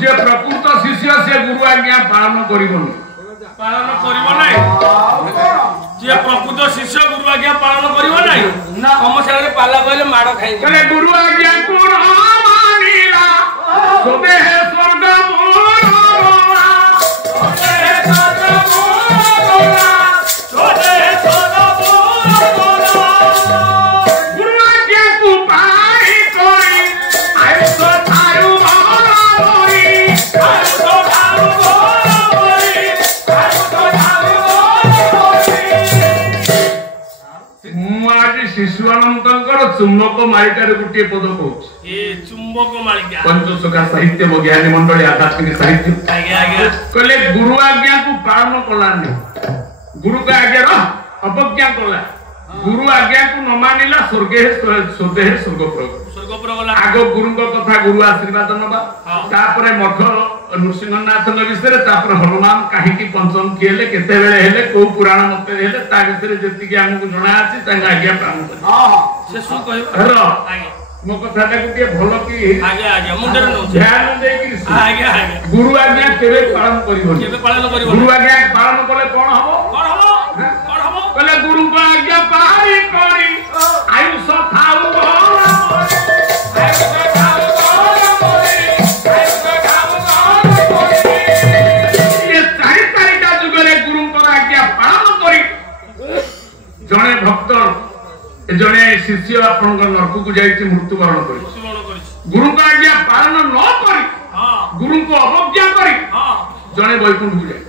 जे प्रकृत शिष्य से गुरु आज्ञा पालन करिबोनी पालन करिबो नै जे प्रकृत शिष्य गुरु आज्ञा पालन करिबो नै ना समस्या रे पाला कहले माड़ खाइ कहले गुरु आज्ञा कोन मानिला सोबे है स्वर्ग मोरा सोबे है स्वर्ग मोरा सोबे है स्वर्ग मोरा गुरु आज्ञा को पाई कोई आयु तो थारु मोरा मोरी आयु तो थारु मोरा मोरी आयु तो थारु मोरा मोरी आज शिशुअनंतर चुम्बक मालिकार गोटे पद कहूँ ए चुंबक मालिका पंचसखा साहित्य विज्ञानी मंडली आध्यात्मिक साहित्य कहले गुरु आज्ञा को पालन कलानी गुरु का आज्ञा अवज्ञा कला गुरु आज्ञा को न मानिला स्वर्गे सोदे स्वर्ग प्रगला आग गुरु कथा गुरु आशीर्वाद नबा तापरे मठ नृसिंहनाथ विषय तापर हनुमान कहीं पंचमुखी हेले केते बेले हेले को पुराण मत हेले ता विषय जति के हमकु जणा अछि तांगा आज्ञा पालन कर हां से सु कहयो आज्ञा मो कथाटा को के भलो की आज्ञा मुंडर न ध्यान दे कि आज्ञा गुरु आज्ञा केबे पालन करिवो गुरु आज्ञा पालन करले कोन हबो कहले गुरु को आज्ञा पारी करी आयुष थाउ जने भक्त जने शिष्य आपन नरक को जाई मृत्युवरण करी गुरु को आज्ञा पालन न करी गुरु को अवज्ञा करी जने वैकुंठ को जाई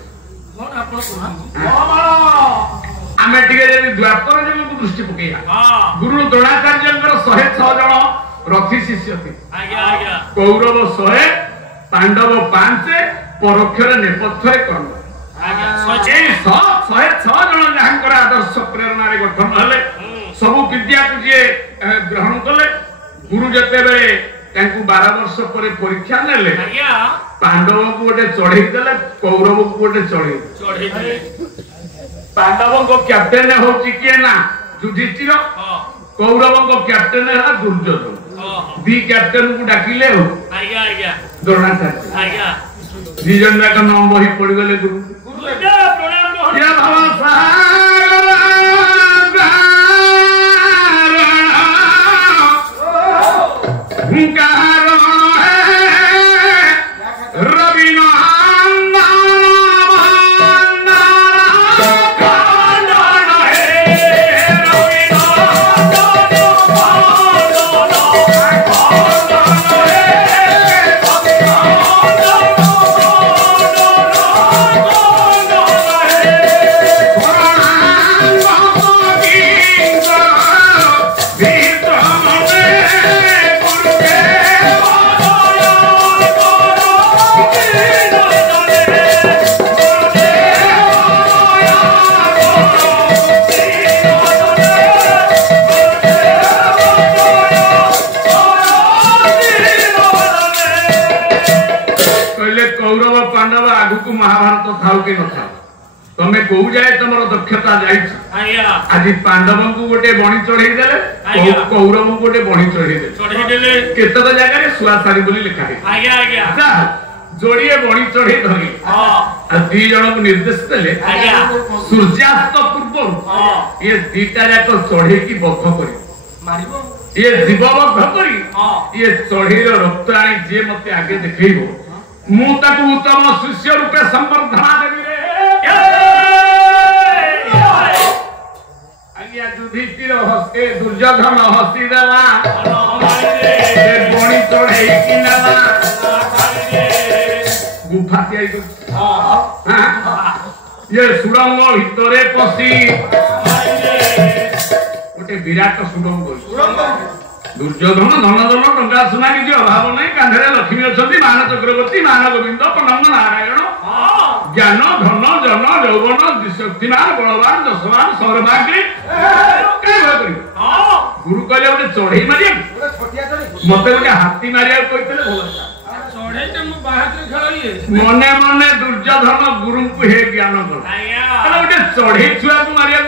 आमे टिके द्वापर जन को दृष्टि पकेया गुरु द्रोणाचार्यंकर 106 जन रथी शिष्य थे कौरव 100 पांडव 5 परोक्षर नेपथ्य कर्ण 106 जन जहां आदर्श प्रेरणा गठन हेले सबु विद्या को जे ग्रहण कले गुरु जते बेले 12 वर्ष पर परीक्षा नेले पांडव को गोटे चढ़े देले कौरव को गोटे चढ़े पांडव को कैप्टेन होची के ना युधिष्ठिर कौरव को कैप्टेन है दुर्योधन दी कैप्टेन को डाकिले हो द्रोणाचार्य दी जन का नाम वही पड़ गले गुरु या भव महाभारत थाउ के न था तमे को जाए तुमरो दक्षता जाई आज पांडव को गोटे बणी चढ़ई देले कौरव को गोटे बणी चढ़ई देले केतक जगह रे सुआ सारी बोली लिखा है आज्ञा जोड़िए बणी चढ़ई धरी आ दी जन को निर्देश देले सूर्यास्त पूर्व ये दीटा जाक चढ़ई की बद्ध करी मारिबो ये जीवबद्ध करी ये चढ़ई रो रक्त आनी जे मते आगे देखैबो मु तक उत्तम शिष्य रूपे संवर्धना देबी रे आज्ञा युधिष्ठिर हस्ते दुर्योधन हस्ती देला ए बणी चढ़ई कि नला गुफा तियाई ये सुरंग भितरे पसी गोटे विराट सुरंग दुर्योधन धन धन टंका सुना किसी अभाव नहीं कांधे लक्ष्मी अच्छा मान चक्रवर्ती मान गोविंद पनंग नारायण ज्ञान धन जन यौवन शक्तिमान बलवान दशवान सौरभाग्य गुरु कहले गोटे चढ़ई मारिया मत गोटे हाथी मारिया मने मने दुर्योधन गुरु को हे ज्ञान गोटे चढ़ई छुआ को मारिया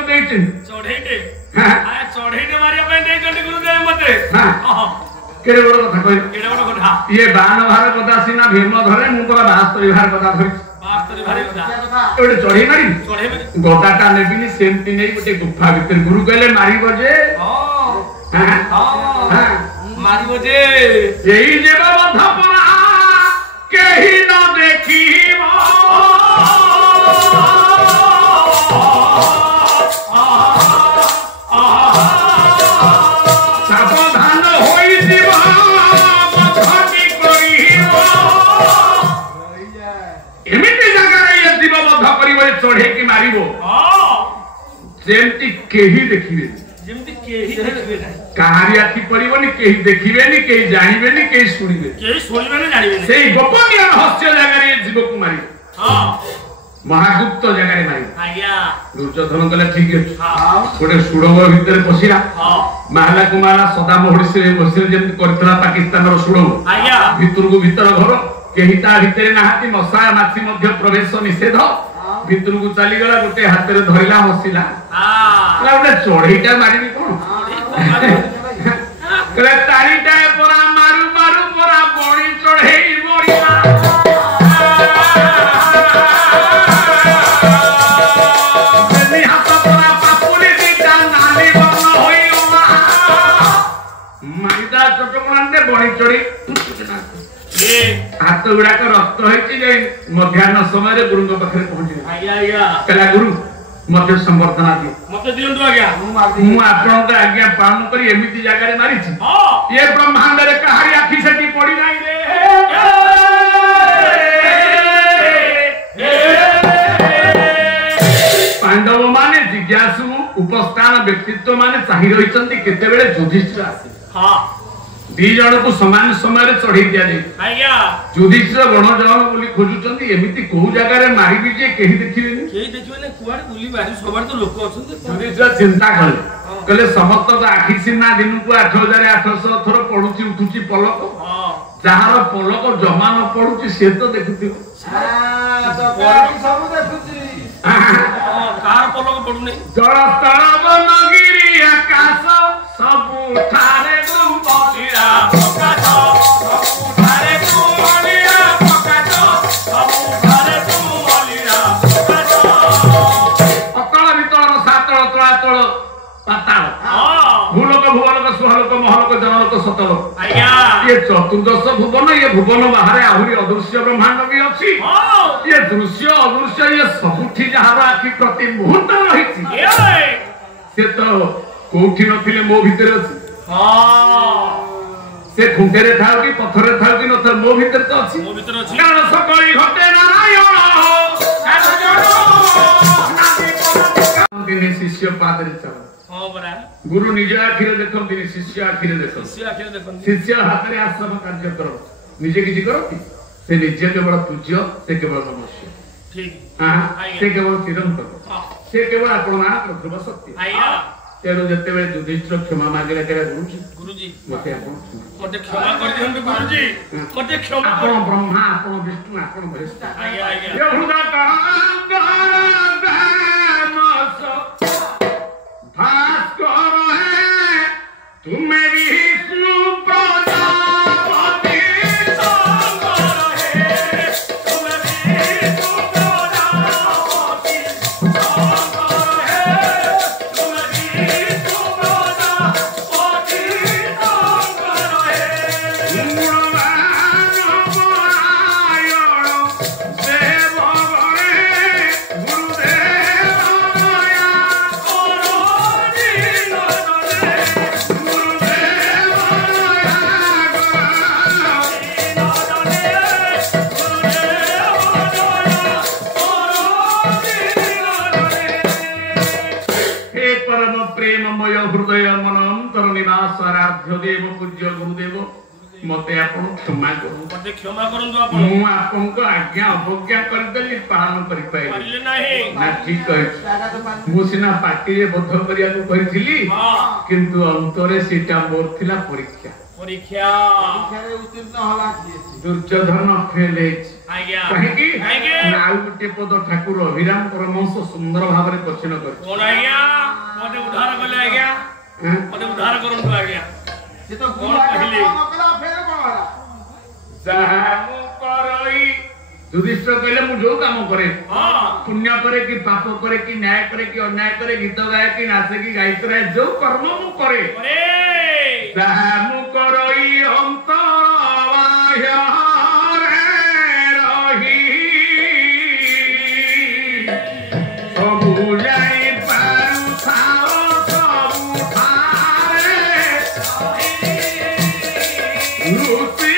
केड़े बड़ कथा कहले केड़े बड़ कथा ये 52 भार कथा सिना भीम धरे मु तोरा 72 भार कथा धरि 72 भार कथा एडे चढ़ी मारी गदाटा नेबिनी सेमती नै गोटे गुफा भीतर गुरु कहले मारिबो जे हां मारिबो जे यही जेबा बधपना केही न देखिबो सावधान होई दिबा बधकी करिबो एमिति जगह ये दिबा बध करिबो चढ़े की मारिबो जेमती केही देखिबे जेमती केही देखिबे ना कहारी आखि पड़िबोनी केही देखिबेनी केही जानिबेनी केही सुनिबे ना जानिबे सेही गोपनीय रहस्य जगह रे जीवक मारिबो हां महागुप्त जगह रे मारिबो आज्ञा दुर्योधन कहले ठीक अछि हां गोटे सुडंग भीतर पसिरा हां माला कुमाला सदा मोहड़ी से बसिरे जेम करथला पाकिस्तान रो सुडंग आज्ञा भीतर घर केही ता भीतर नाहाती मसा माछी मध्य प्रवेश निषेध भीतर को चली गला गोटे हाथ रे धरिला हसिला हां गोटे चढ़ईटा मारिबी कोन करे तारीटा परा मारू मारू परा बणी चढ़ई बणिला जनी हाथ परा पापुली दिटा नाली बन होइला माइदा चटकणांते बणी चढ़ी ये हाथ गुड़ाक रक्त होइछि मध्याह्न समय गुरु पाखे पहुंची आज्ञा आज्ञा कहला गुरु मते संवर्धना दियो मते दियंतु आज्ञा मु आपन का आज्ञा पालन करी एमिति जगह रे मारिछि हां ये ब्रह्मांड रे कहारी आखि सेठी पड़ी नाही रे पांडव माने जिज्ञासु उपस्थान व्यक्तित्व माने चाहि रहिचंती केते बेले युधिष्ठिर आसी हां दी जण को समान समय रे चढ़ी दिया जाय आज्ञा युधिष्ठिर गण जण बोली खोजुचंती एमिति को जगह रे मारिबी जे केही देखिबेनी कुआड़ बुली बारी सबार तो लोक अछन युधिष्ठिर चिंता कले समस्त तो आखि सिना दिन को 8800 थर पडुची उठुची पलक हां जहार पलक जमा न पडुची से तो देखुथिबो हां तो पलक सब देखुची कार पलक पडु नै जल तल बनगिरी आकाश सब ठारे गुंपतिरा प्रकाश सब ठारे गुमलिया प्रकाश सब ठारे गुमलिया प्रकाश अतल भीतर सातल तळातळ पाताळ भूलोक भुवनक सुहलोक महलोक जनलोक सतलोक आज्ञा ये चतुर्दश भुवन ये भुवन बाहर आहुरी अदृश्य ब्रह्मांड भी अछि ये दृश्य अदृश्य ये सबुठी जहार आखि प्रति मुहूर्त रहिछि से तो कोठी नथिले मो भीतर अछि से खुंटेरे थाउ कि पत्थरे थाउ कि नथर मो भीतर तो अछि मो भीतर अछि कारण सकळी घटे नारायण दिने शिष्य पादरे चल हां बरा गुरु निज आखिरे देखम दिने शिष्य आखिरे देखम शिष्य हाथ रे आश्रम कार्य करो निजे किछि करो से निजे केवल पूज्य से केवल मनुष्य ठीक हां से केवल चिरंतन से केवल आपण मान ध्रुव सत्य आया तेरो जते बेले युधिष्ठिर क्षमा मागले तेरा गुरुजी मते क्षमा कर दियंतु गुरुजी मते क्षमा आपण ब्रह्मा आपण विष्णु आपण महेश आया आया ये हृदय कांग भास्कर है तुम्हें विष्णु प्रजापति शंकर है तुम्हें विष्णु प्रजापति शंकर है तुम्हें विष्णु प्रजापति शंकर है गुणवान परायण देव प्रेममय हृदय मनंतर निवास आराध्य देव पूज्य गुरुदेव मते आपण क्षमा करू मते क्षमा करंतु आपण मु आपन को आज्ञा अवज्ञा कर देली पालन करि पाइली नाही ना ठीक है मु सिना पार्टी रे बद्ध करिया को कहिथिली किंतु अंतरे सीटा मोर थिला परीक्षा रे उत्तीर्ण होला दुर्योधन फेल आज्ञा कहि की नाउ गुटे पद ठाकुर अभिराम परमहंस सुंदर भाव रे कछिन कर कोन आज्ञा मते उद्धार करले आज्ञा मते उद्धार करंतु आज्ञा ସେ ତ ଗୁରୁ ଆଜ୍ଞା ନ କଲା ଫେର କଣ ହେଲା? ଯାହା ମୁଁ କରଇ ଯୁଧିଷ୍ଠିର କହିଲେ ମୁଁ ଯୋଉ କାମ କରେ ପୁଣ୍ୟ करे कि पाप करे कि न्याय करे कि अन्याय करे गीत गाए कि नाचे कि गायित्रे जो कर्म मु करे ଯାହା ମୁଁ କରଇ ଅନ୍ତର ବାହ୍ୟରେ ରହି ସବୁ ଜାଣି ପାରୁଥାଅ ସବୁ ଠାରେ ଲୁଚି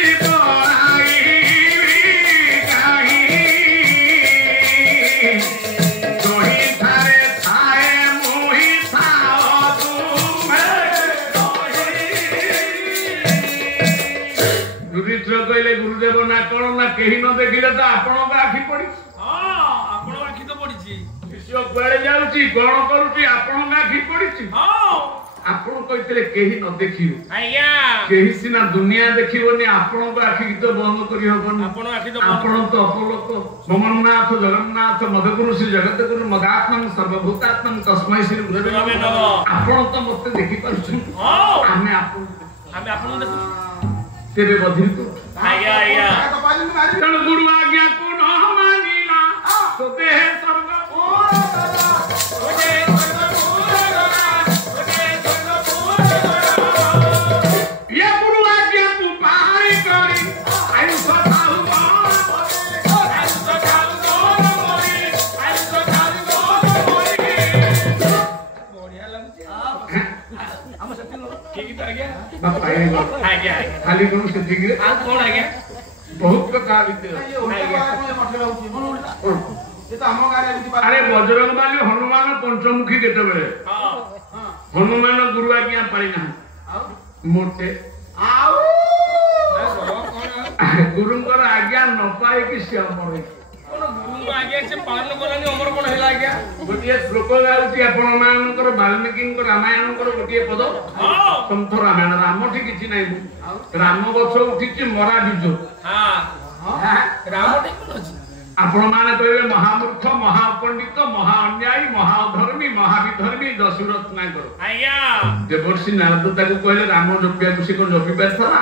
कहले गुरुदेव ना कौन ना कहीं न देखिले तो आपण आखि पड़ी ଆପଣ ଆଖି ତ ପଡିଛି शिष्य कुआड़े जाउची कौन करूची आपण आखि पड़ी आपण कहते कहीं न देखियो ଆଜ୍ଞା कहीं सीना दुनिया देखिबनी आपण आखि तो बंद करी हबनी ଆପଣ ଆଖି ତ आपण तो अपलोक सोमनाथ जगन्नाथ मधुगुरु श्री जगतगुरु मदात्मन सर्वभूतात्मन तस्मै श्री गुरुदेव नमः आपण तो मते देखि पाछन आमे आपण ଦେଖୁଛୁ तेरे बधिर को ଆଜ୍ଞା ଆଜ୍ଞା तेणु गुरु आज्ञा को न मानिला तो देह स्वर्ग ये गुरु आज्ञा को पार करी आयुष खाऊ बापा ଆଜ୍ଞା खाली कौन से ଆଉ କଣ ଆଜ୍ଞା बहुत प्रकार अरे बजरंग बाली हनुमान पंचमुखी केतबेले हनुमान गुरु आज्ञा पाई ना मोटे गुरुंकर आज्ञा न पाए कि से अमर गुरु आज्ञा से पालन करनी अमर कोन हैला आज्ञा गोटे श्लोक गाउची आपण मानकर वाल्मीकि रामायण गोटे पद संथ रामायण राम ठीक किछि नै राम गछ उठिछि मरा बीज राम ठीक कोन अछि आपण माने कहबे महामूर्ख महापंडित महाअन्यायी महाधर्मी महाविधर्मी दशरथ नागर आज्ञा देवर्षि नारद ताको कहले राम जपिया कुसी को जपि बैठला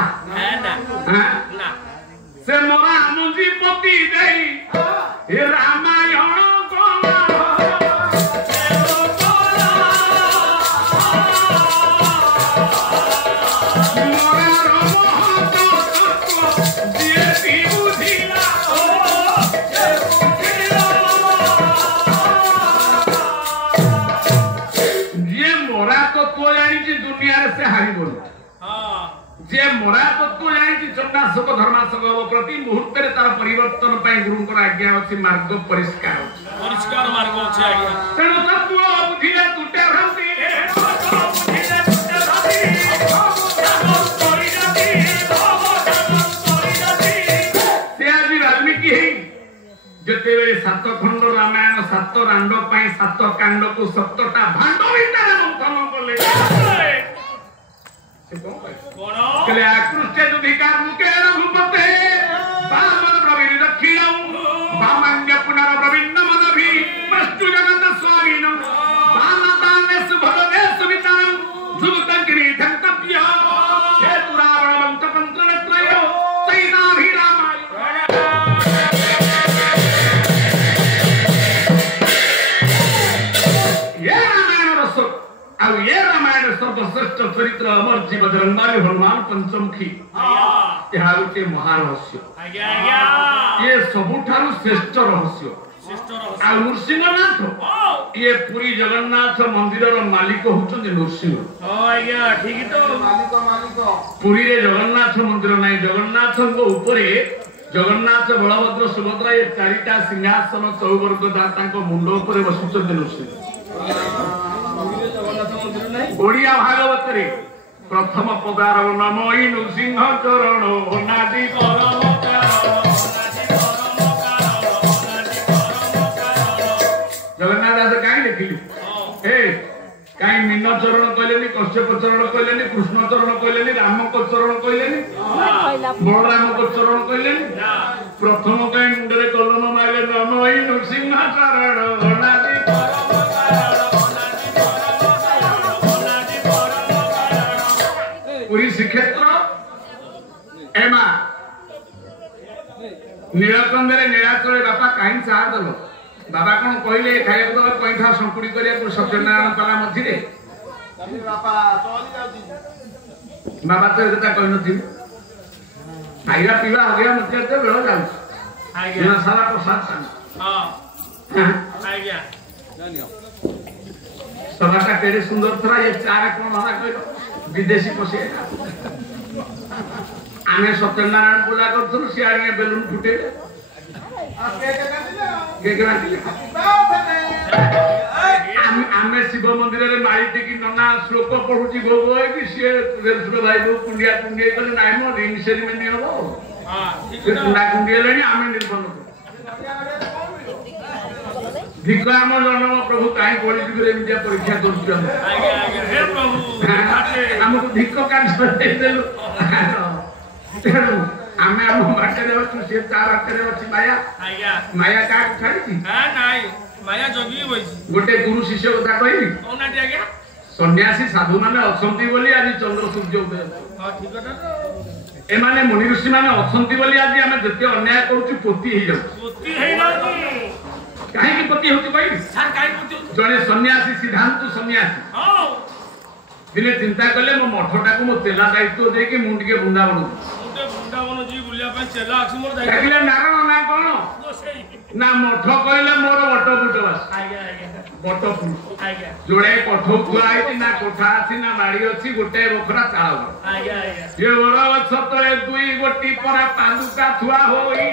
ना ना से मोरा मुजी पति देई हे रामायण कोला जे मोरा तत्व जानी चंडाशोक धर्माशोक प्रति मुहूर्त तार परिवर्तन गुरु आज्ञा अच्छी मार्ग परिष्कार मार्ग अच्छे आज्ञा तेणु तत्व बुझिले तुटे भ्रांति वाल्मीकि जिते सात खंड रामायण सात रांड सात कांड को 7टा भांड भितर मंथन कले कले आकृष्ट जुधिकार मुके रघुपते बामन प्रवीण दक्षिणं वामान्य पुनर्प्रवीण मनभि वस्तु जगत स्वामीन बालदाने सुभगे सुवितारं सुभतं किरीटं तप्य हे पुरावणवंत पंचनेत्रयो सैनाभिरामाय ये रामायण सर्वश्रेष्ठ चरित्र अमर जी बजरंगबाली हनुमान पंचमुखी यह गोटे महारहस्य ये सबुठारु श्रेष्ठ रहस्य आ नृसिंहनाथ ये पुरी जगन्नाथ मंदिर मालिक होचंदी नृसिंह आज्ञा ठीक तो मालिक पुरी रे जगन्नाथ मंदिर नाही जगन्नाथ ऊपर जगन्नाथ बलभद्र सुभद्रा ये चारिटा सिंहासन चौवर्ग दाता मुंड ऊपर बसुचंदी नृसिंह ओडिया भागवत रे प्रथम पदार नमोई नृसिंह चरण नादी परम जगन्नाथ दास कहीं लिखिलु ए कहीं मीन चरण कहलेनी कश्यप चरण कहलेनी कृष्ण चरण कहलेनी राम को चरण कहलेनी बलराम को चरण कहलेनी प्रथम कहीं मुंडरे कलम मारे नमोई नृसिंह चरण नादी पुरी श्रीक्षेत्र ନୀଳକନ୍ଧରେ ନୀଳାଚଳରେ ବାପା କାହିଁ ଚାହା ଦେଲ? ବାବା କଣ କହିଲେ ଖାଇବାକୁ ଦବା କଇଁଠା ସଙ୍କୁଡ଼ି କରିବାକୁ ସତ୍ୟନାରାୟଣ ପାଲା ମଝିରେ? ବାପା ଚଳି ଯାଉଛି। ବାବା ତ ଏ କଥା କହିନଥିବେ। ଖାଇବା ପିଇବା ହଗିବା ମତେ ବେଳ ଯାଉଛି। ଆଜ୍ଞା ସାରା ପ୍ରସାଦ ହଁ ହଁ ଆଜ୍ଞା ସଭାଟା କେଡ଼େ ସୁନ୍ଦର ଥିଲା। ଏ ଚାରେ କଣ ହେଲା କହିଲ? ବିଦେଶୀ ପଶିଆଇଲା। ଆମେ ସତ୍ୟନାରାୟଣ ପୂଜା କରୁଥିଲୁ, ସିଆଡ଼େ ବେଲୁନ ଫୁଟେଇଲେ। ଆମେ ଶିବ ମନ୍ଦିରରେ ମାଳି ଟେକି ନନା ଶ୍ଲୋକ ପଢୁଛି ଭୋଗ ହେଇକି ସିଏ ଭାଇ ବୋଉ କୁଣ୍ଡିଆ କୁଣ୍ଡିଆ କଲେ ନାଇଁ ମୋ ରିଙ୍ଗ ସେରିମନି ହବ। ସେ କୁଣ୍ଡା କୁଣ୍ଡି ହେଲେଣି ଆମେ ନିର୍ବନ୍ଧ କରୁ। ଭିକ ଆମ ଜନ୍ମ ପ୍ରଭୁ କାହିଁ କଳି ଯୁଗରେ ଏମିତିଆ ପରୀକ୍ଷା କରୁଛୁ? ଆମକୁ ଭିକ କାର୍ଯ୍ୟ ଦେଇଦେଲୁ। ତେଣୁ ଆମେ ଆମ ବାଟରେ ଅଛୁ, ସେ ତା ବାଟରେ ଅଛି ମାୟା। ମାୟା କାହାକୁ ଛାଡ଼ିଛି? ଗୋଟେ ଗୁରୁ ଶିଷ୍ୟ କଥା କହିବି। ସନ୍ନ୍ୟାସୀ ସାଧୁ ମାନେ ଅଛନ୍ତି ବୋଲି ଆଜି ଚନ୍ଦ୍ର ସୂର୍ଯ୍ୟ ଉଦୟ। ଏମାନେ ମୁନି ଋଷି ମାନେ ଅଛନ୍ତି ବୋଲି ଆଜି ଆମେ ଯେତେ ଅନ୍ୟାୟ କରୁଛୁ ପୋତି ହେଇଯାଉଛି। କାହିଁକି ପୋତି ହଉଛି କହିବି? ଜଣେ ସନ୍ନ୍ୟାସୀ ସିଦ୍ଧାନ୍ତ ସନ୍ନ୍ୟାସୀ ଦିନେ ଚିନ୍ତା କଲେ ମୋ ମଠଟାକୁ ମୋ ଚେଲା ଦାୟିତ୍ୱ ଦେଇକି ମୁଁ ଟିକେ ବୃନ୍ଦାବନ ନାରଣ ନା କଣ ନା ମଠ କହିଲେ ମୋର ବଟପୁଟବାସୀ ବଟପୁଟ ଯୋଡେ କଠ ଥୁଆ ହେଇଛି, ନା କୋଠା ଅଛି ନା ବାଡି ଅଛି, ଗୋଟେ ବଖରା ଚାଳ ଘର। ଏ ବଡ ଗଛ ତଳେ ଦୁଇ ଗୋଟି ପରା ପାଦୁକା ଥୁଆ ହୋଇ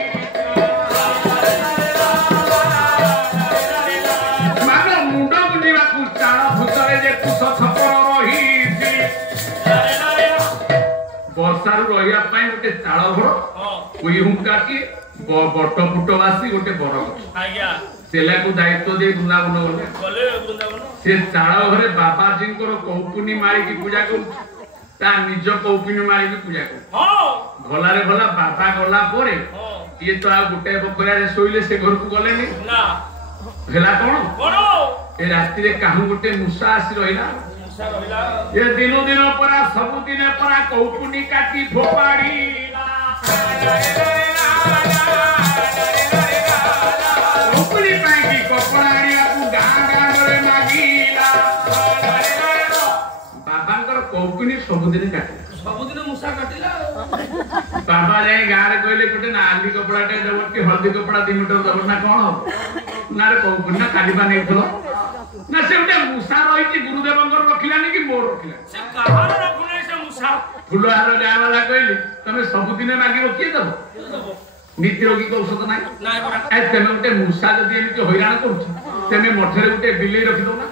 ମାନେ ମୁଣ୍ଡ ବୁଲିବାକୁ ଚାଳ ଭୂତରେ ଯେ କୁଶ ଛପର ରହିଛି। ବର୍ଷାରୁ ରହିବା ପାଇଁ ଗୋଟେ ଚାଳ ଘର, କୁଇ ହୁଙ୍କାଟି ବଟପୁଟବାସୀ ଗୋଟେ ବଡ ଗଛ। ଚେଲାକୁ ଦାୟିତ୍ୱ ଦେଇ ବୃନ୍ଦାବନ ଗଲେ। ସେ ଚାଳ ଘରେ ବାବାଜୀଙ୍କର କୌପୁନି ମାଳିକି ପୂଜା କରୁଛି, ତା ନିଜ କୌପୁନି ମାଳିକି ପୂଜା କରୁଛି। ଭଲାରେ ଭଲା ବାବା ଗଲା ପରେ ଇଏ ତ ଆଉ ଗୋଟାଏ ବଖରାରେ ଶୋଇଲେ, ସେ ଘରକୁ ଗଲେନି। ହେଲା କଣ? ଏ ରାତିରେ କାହୁ ଗୋଟେ ମୂଷା ଆସି ରହିଲା। ଏ ଦିନୁ ଦିନ ପରା ସବୁଦିନ ପରା କୌପୁନି କାଟି ଫୋପାଡ଼ି କୌପୁନି ପାଇଁକି କପଡ଼ା ଆଣିବାକୁ ଗାଁ ଗାଁରେ ମାଗିଲା। ବାବାଙ୍କର କୌପୁନି ସବୁଦିନ କାଟିଲା। ସବୁଦିନ ମୂଷା କାଟିଲା। ବାବା ଯାଇ ଗାଁରେ କହିଲେ ଗୋଟେ ନାଲି କପଡ଼ାଟେ ଦେବ କି ହଳଦୀ କପଡ଼ା 2 ମିଟର ଦେବ ନା କଣ ହବ? ନା ରେ କୌପୁନି ନା କାଲିବା ନେଇଥିଲ ନା ସେ ଗୋଟେ ମୂଷା ରହିଛି, ଗୁରୁଦେବଙ୍କର ରଖିଲାନି କି ମୋର ରଖିଲା? ସେ କାହାର ରଖୁନାହିଁ ସେ ମୂଷା। ଫୁଲହାର ଗାଁ ବାଲା କହିଲେ ତମେ ସବୁଦିନ ମାଗିବ କିଏ ଦବ? ନୀତି ରୋଗୀଙ୍କ ଔଷଧ ନାହିଁ। ତେମେ ଗୋଟେ ମୂଷା ଯଦି ଏମିତି ହଇରାଣ କରୁଛି, ତେମେ ମଠରେ ଗୋଟେ ବିଲେଇ ରଖିଦବ ନା?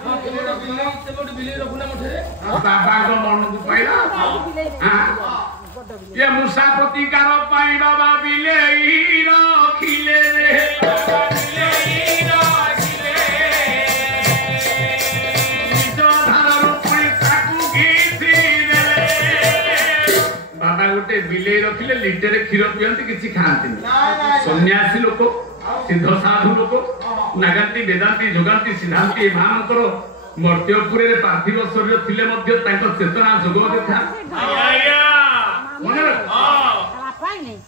ବାବାଙ୍କ ମନକୁ ପାଇଲା ଏ ମୂଷା ପ୍ରତିକାର ପାଇଁ ବାବା ବିଲେଇ ରଖିଲେ। ଗୋଟେ ବିଲେଇ ରଖିଲେ ଲିଟରେ କ୍ଷୀର ପିଅନ୍ତି, କିଛି ଖାଆନ୍ତିନି। ସନ୍ନ୍ୟାସୀ ଲୋକ, ସିଦ୍ଧ ସାଧୁ ଲୋକ, ନାଗାନ୍ତି ବେଦାନ୍ତି ଯୋଗାନ୍ତି ସିଦ୍ଧାନ୍ତି ଏମାନଙ୍କର ମର୍ତ୍ତ୍ୟପୁରରେ ପାର୍ଥିବ ଶରୀର ଥିଲେ ମଧ୍ୟ ତାଙ୍କ ଚେତନା ଯୋଗ ଦେଖା।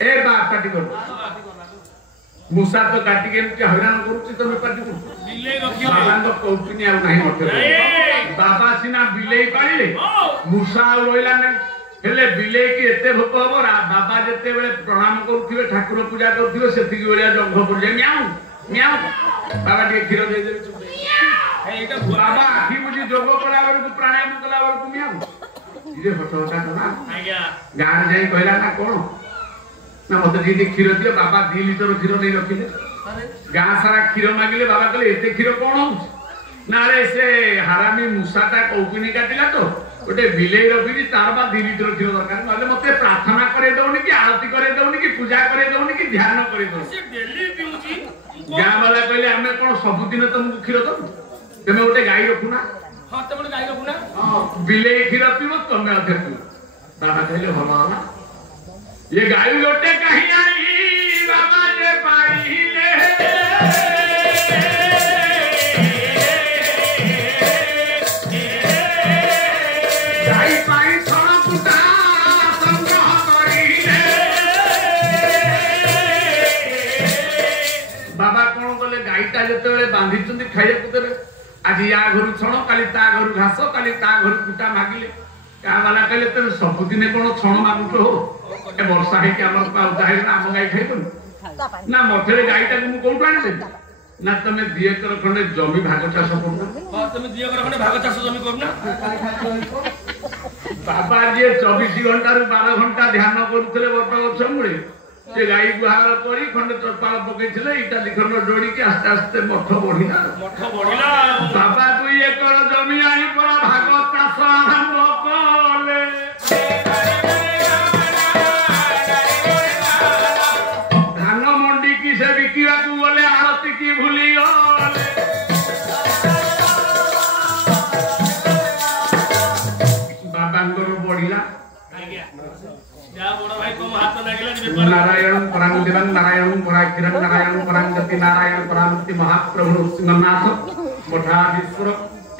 ଏ ବା ପାଟି କର ମୂଷା ତ କାଟିକି ଏମିତି ହଇରାଣ କରୁଛି, ତମେ ପାଟି କରୁଛ। ବାବାଙ୍କ କୌପୁନି ଆଉ ନାହିଁ ମଠରେ। ବାବା ସିନା ବିଲେଇ ପାଳିଲେ, ମୂଷା ଆଉ ରହିଲା ନାହିଁ। ହେଲେ ବିଲେଇକି ଏତେ ଭୋକ ହବ, ବାବା ଯେତେବେଳେ ପ୍ରଣାମ କରୁଥିବେ, ଠାକୁର ପୂଜା କରୁଥିବେ, ସେତିକି ଭଳିଆ ଜଙ୍ଘ ପଡିଯାଏ ମ୍ୟାଉ ମ୍ୟାଉ। ବାବା ଟିକେ କ୍ଷୀର ଦେଇଦେବେ। ବାବା ଆଖି ବୁଝି ଯୋଗ କଲା ବେଳକୁ ପ୍ରାଣାୟାମ କଲା ବେଳକୁ ମ୍ୟାଉ। ଇଏ ହଟ ହଟା କଲା। ଗାଁରେ ଯାଇ କହିଲା ନା କଣ ନା ମତେ ଟିକେ କ୍ଷୀର ଦିଅ। ବାବା 2 ଲିଟର କ୍ଷୀର ନେଇ ରଖିଲେ। ଗାଁ ସାରା କ୍ଷୀର ମାଗିଲେ। ବାବା କହିଲେ ଏତେ କ୍ଷୀର କଣ ହଉଛି? ନା ରେ ସେ ହାରାମି ମୂଷାଟା କୌପୁନି କାଟିଲା ତ ଗୋଟେ ବିଲେଇ ରଖିଛି, ତାର ବା 2 ଲିଟର କ୍ଷୀର ଦରକାର। ନହେଲେ ମତେ ପ୍ରାର୍ଥନା କରେଇ ଦଉନି କି ଆଳତି କରେଇ ଦଉନି କି ପୂଜା କରେଇ ଦଉନି କି ଧ୍ୟାନ କରେଇ ଦଉନି। ଗାଁ ବାଲା କହିଲେ ଆମେ କଣ ସବୁଦିନ ତମକୁ କ୍ଷୀର ଦବୁ? ତମେ ଗୋଟେ ଗାଈ ରଖୁନା। ବିଲେଇ କ୍ଷୀର ପିବ, ତମେ ଅଧେ ପିବ। ବାବା କହିଲେ ଭଲ ହେଲା। ये गाय लोटे कहीं आई बाबा ने पाइले गाय पाई छोड़ा पुता संग्रह करिले ଗାଈଟା ଯେତେବେଳେ ବାନ୍ଧିଛନ୍ତି ଖାଇବାକୁ ଦେବେ ଆଜି ୟା ଘରୁ ଛଣ କାଲି ତା ଘରୁ ଘାସ କାଲି ତା ଘରୁ କୁଟା ମାଗିଲେ ଗାଁ ବାଲା କହିଲେ ତମେ ସବୁଦିନେ କଣ ଛଣ ମାଗୁଛ ହୋ ଏ ବର୍ଷା ହେଇକି ଆମର ଓଦା ହେଇଗଲା ଆମ ଗାଈ ଖାଇବନି ନା ମଠରେ ଗାଈଟାକୁ ମୁଁ କୋଉଠୁ ଆଣିଦେବି ନା ତମେ 2 ଏକର ଖଣ୍ଡେ ଜମି ଭାଗ ଚାଷ କରୁନ ତମେ 2 ଏକର ଖଣ୍ଡେ ଭାଗ ଚାଷ ଜମି କରୁନ ବାବା ଯିଏ 24 ଘଣ୍ଟାରୁ 12 ଘଣ୍ଟା ଧ୍ୟାନ କରୁଥିଲେ ବଟ ଗଛ ମୂଳେ ସେ ଗାଈ ଗୁହାଳ କରି ଖଣ୍ଡେ ଚପାଳ ପକେଇଥିଲେ ଇଟା ଦିଖଣ୍ଡ ଯୋଡିକି ଆସ୍ତେ ଆସ୍ତେ ମଠ ବଢିଲା ବାବା 2 ଏକର ଜମି ଆଣି ପରା ଭାଗ ଚାଷ ଆରମ୍ଭ କଲେ ଧାନ ମଣ୍ଡି କି ସେ ବିକିବାକୁ ଗଲେ ଆଳତି କି ଭୁଲି ଗଲେ ବାବାଙ୍କର ବଢିଲା नारायण परांदेवन नारायण पराकिरण नारायण परांगति नारायण परांगति महाप्रभु सिंहनाथ मठाधीश्वर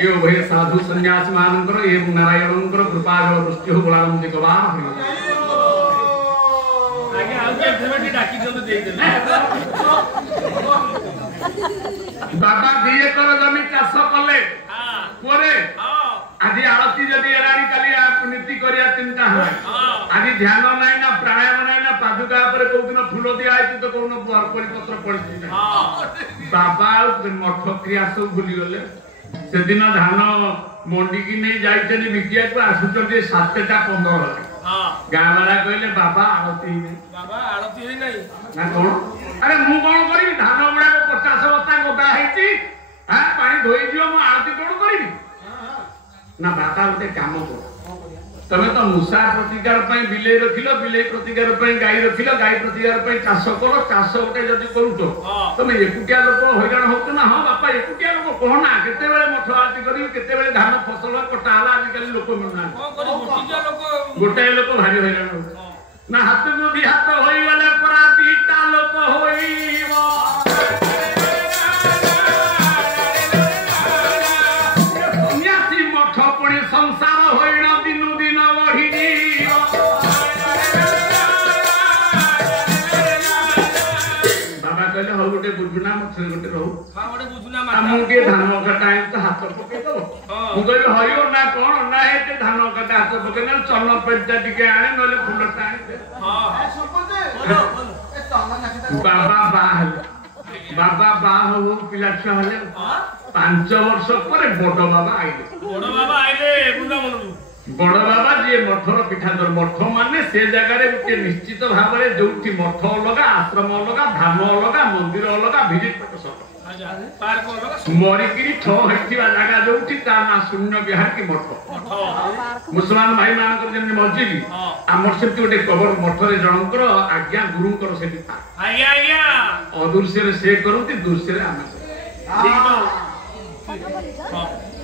ए उभय साधु सन्यासी मानकर ए नारायणकर कृपा जल वृष्टि हो बोलारंभ गवा आगे आगे फेमेटी डाकी दे दे बाबा 2 एकर जमी चाष कले हां पोरे आदि आरती जदि एलानी काली नीति करिया चिंता है आदि ध्यान नाही ना प्राणायाम नाही ना पादुका पर को दिन फूल दिया है तो कोनो परिपत्र पड़छि ना बाबा मठ क्रिया सब भूली गले से दिन धान मंडी की नहीं जाइछनी बिकिया को आसुचते 7टा 15 हां गां वाला कहले बाबा आरती ही नहीं ना कोन अरे मु कोन करी धान गुडा को 50 बस्ता गोदा हेची हां पानी धोई दियो मु आरती कोन करी ना बाबा गोटे काम कर तमे तो मूसा प्रतिकार पई बिलेई रखिलो बिलेई प्रतिकार पई गाई रखिलो गाई प्रतिकार पई चाष करो चाष गोटे जदी करूतो तमे एकुटिया लोक हैरान होतो ना हां बापा एकुटिया लोक कहना केते बेले मठ आरती करी केते बेले धान फसल कटा हला आज काली लोक मिलना गोटे लोक भारी हैरान हो ना हाथ को भी हाथ होई गले परा दीटा लोक होईबो संसार होइन दिनु दिन बढी बाबा कहले हो गोटे बुझुना मछली गोटे रहू मुझे धान कटा तो हाथ पके दो मुझे हयो ना कौन ना है धान कटा हाथ पके ना चन्न पेटा टिके आने नले फूलटा आने बाबा बाह हो पिला छुआ हले 5 वर्ष पर बड़ बाबा आइले बड़ बाबा जी मठर पीठाधर मठ माने से जगह गोटे निश्चित भाव में जो मठ अलग आश्रम अलग धाम अलग मंदिर अलग भिजिट मरिकी ठा जगह जो ना शून्य विहार की मठ मुसलमान भाई मान मस्जिद आमर से गोटे कबर मठरे जनकर आज्ञा गुरुंकर से अदृश्य से करती दृश्य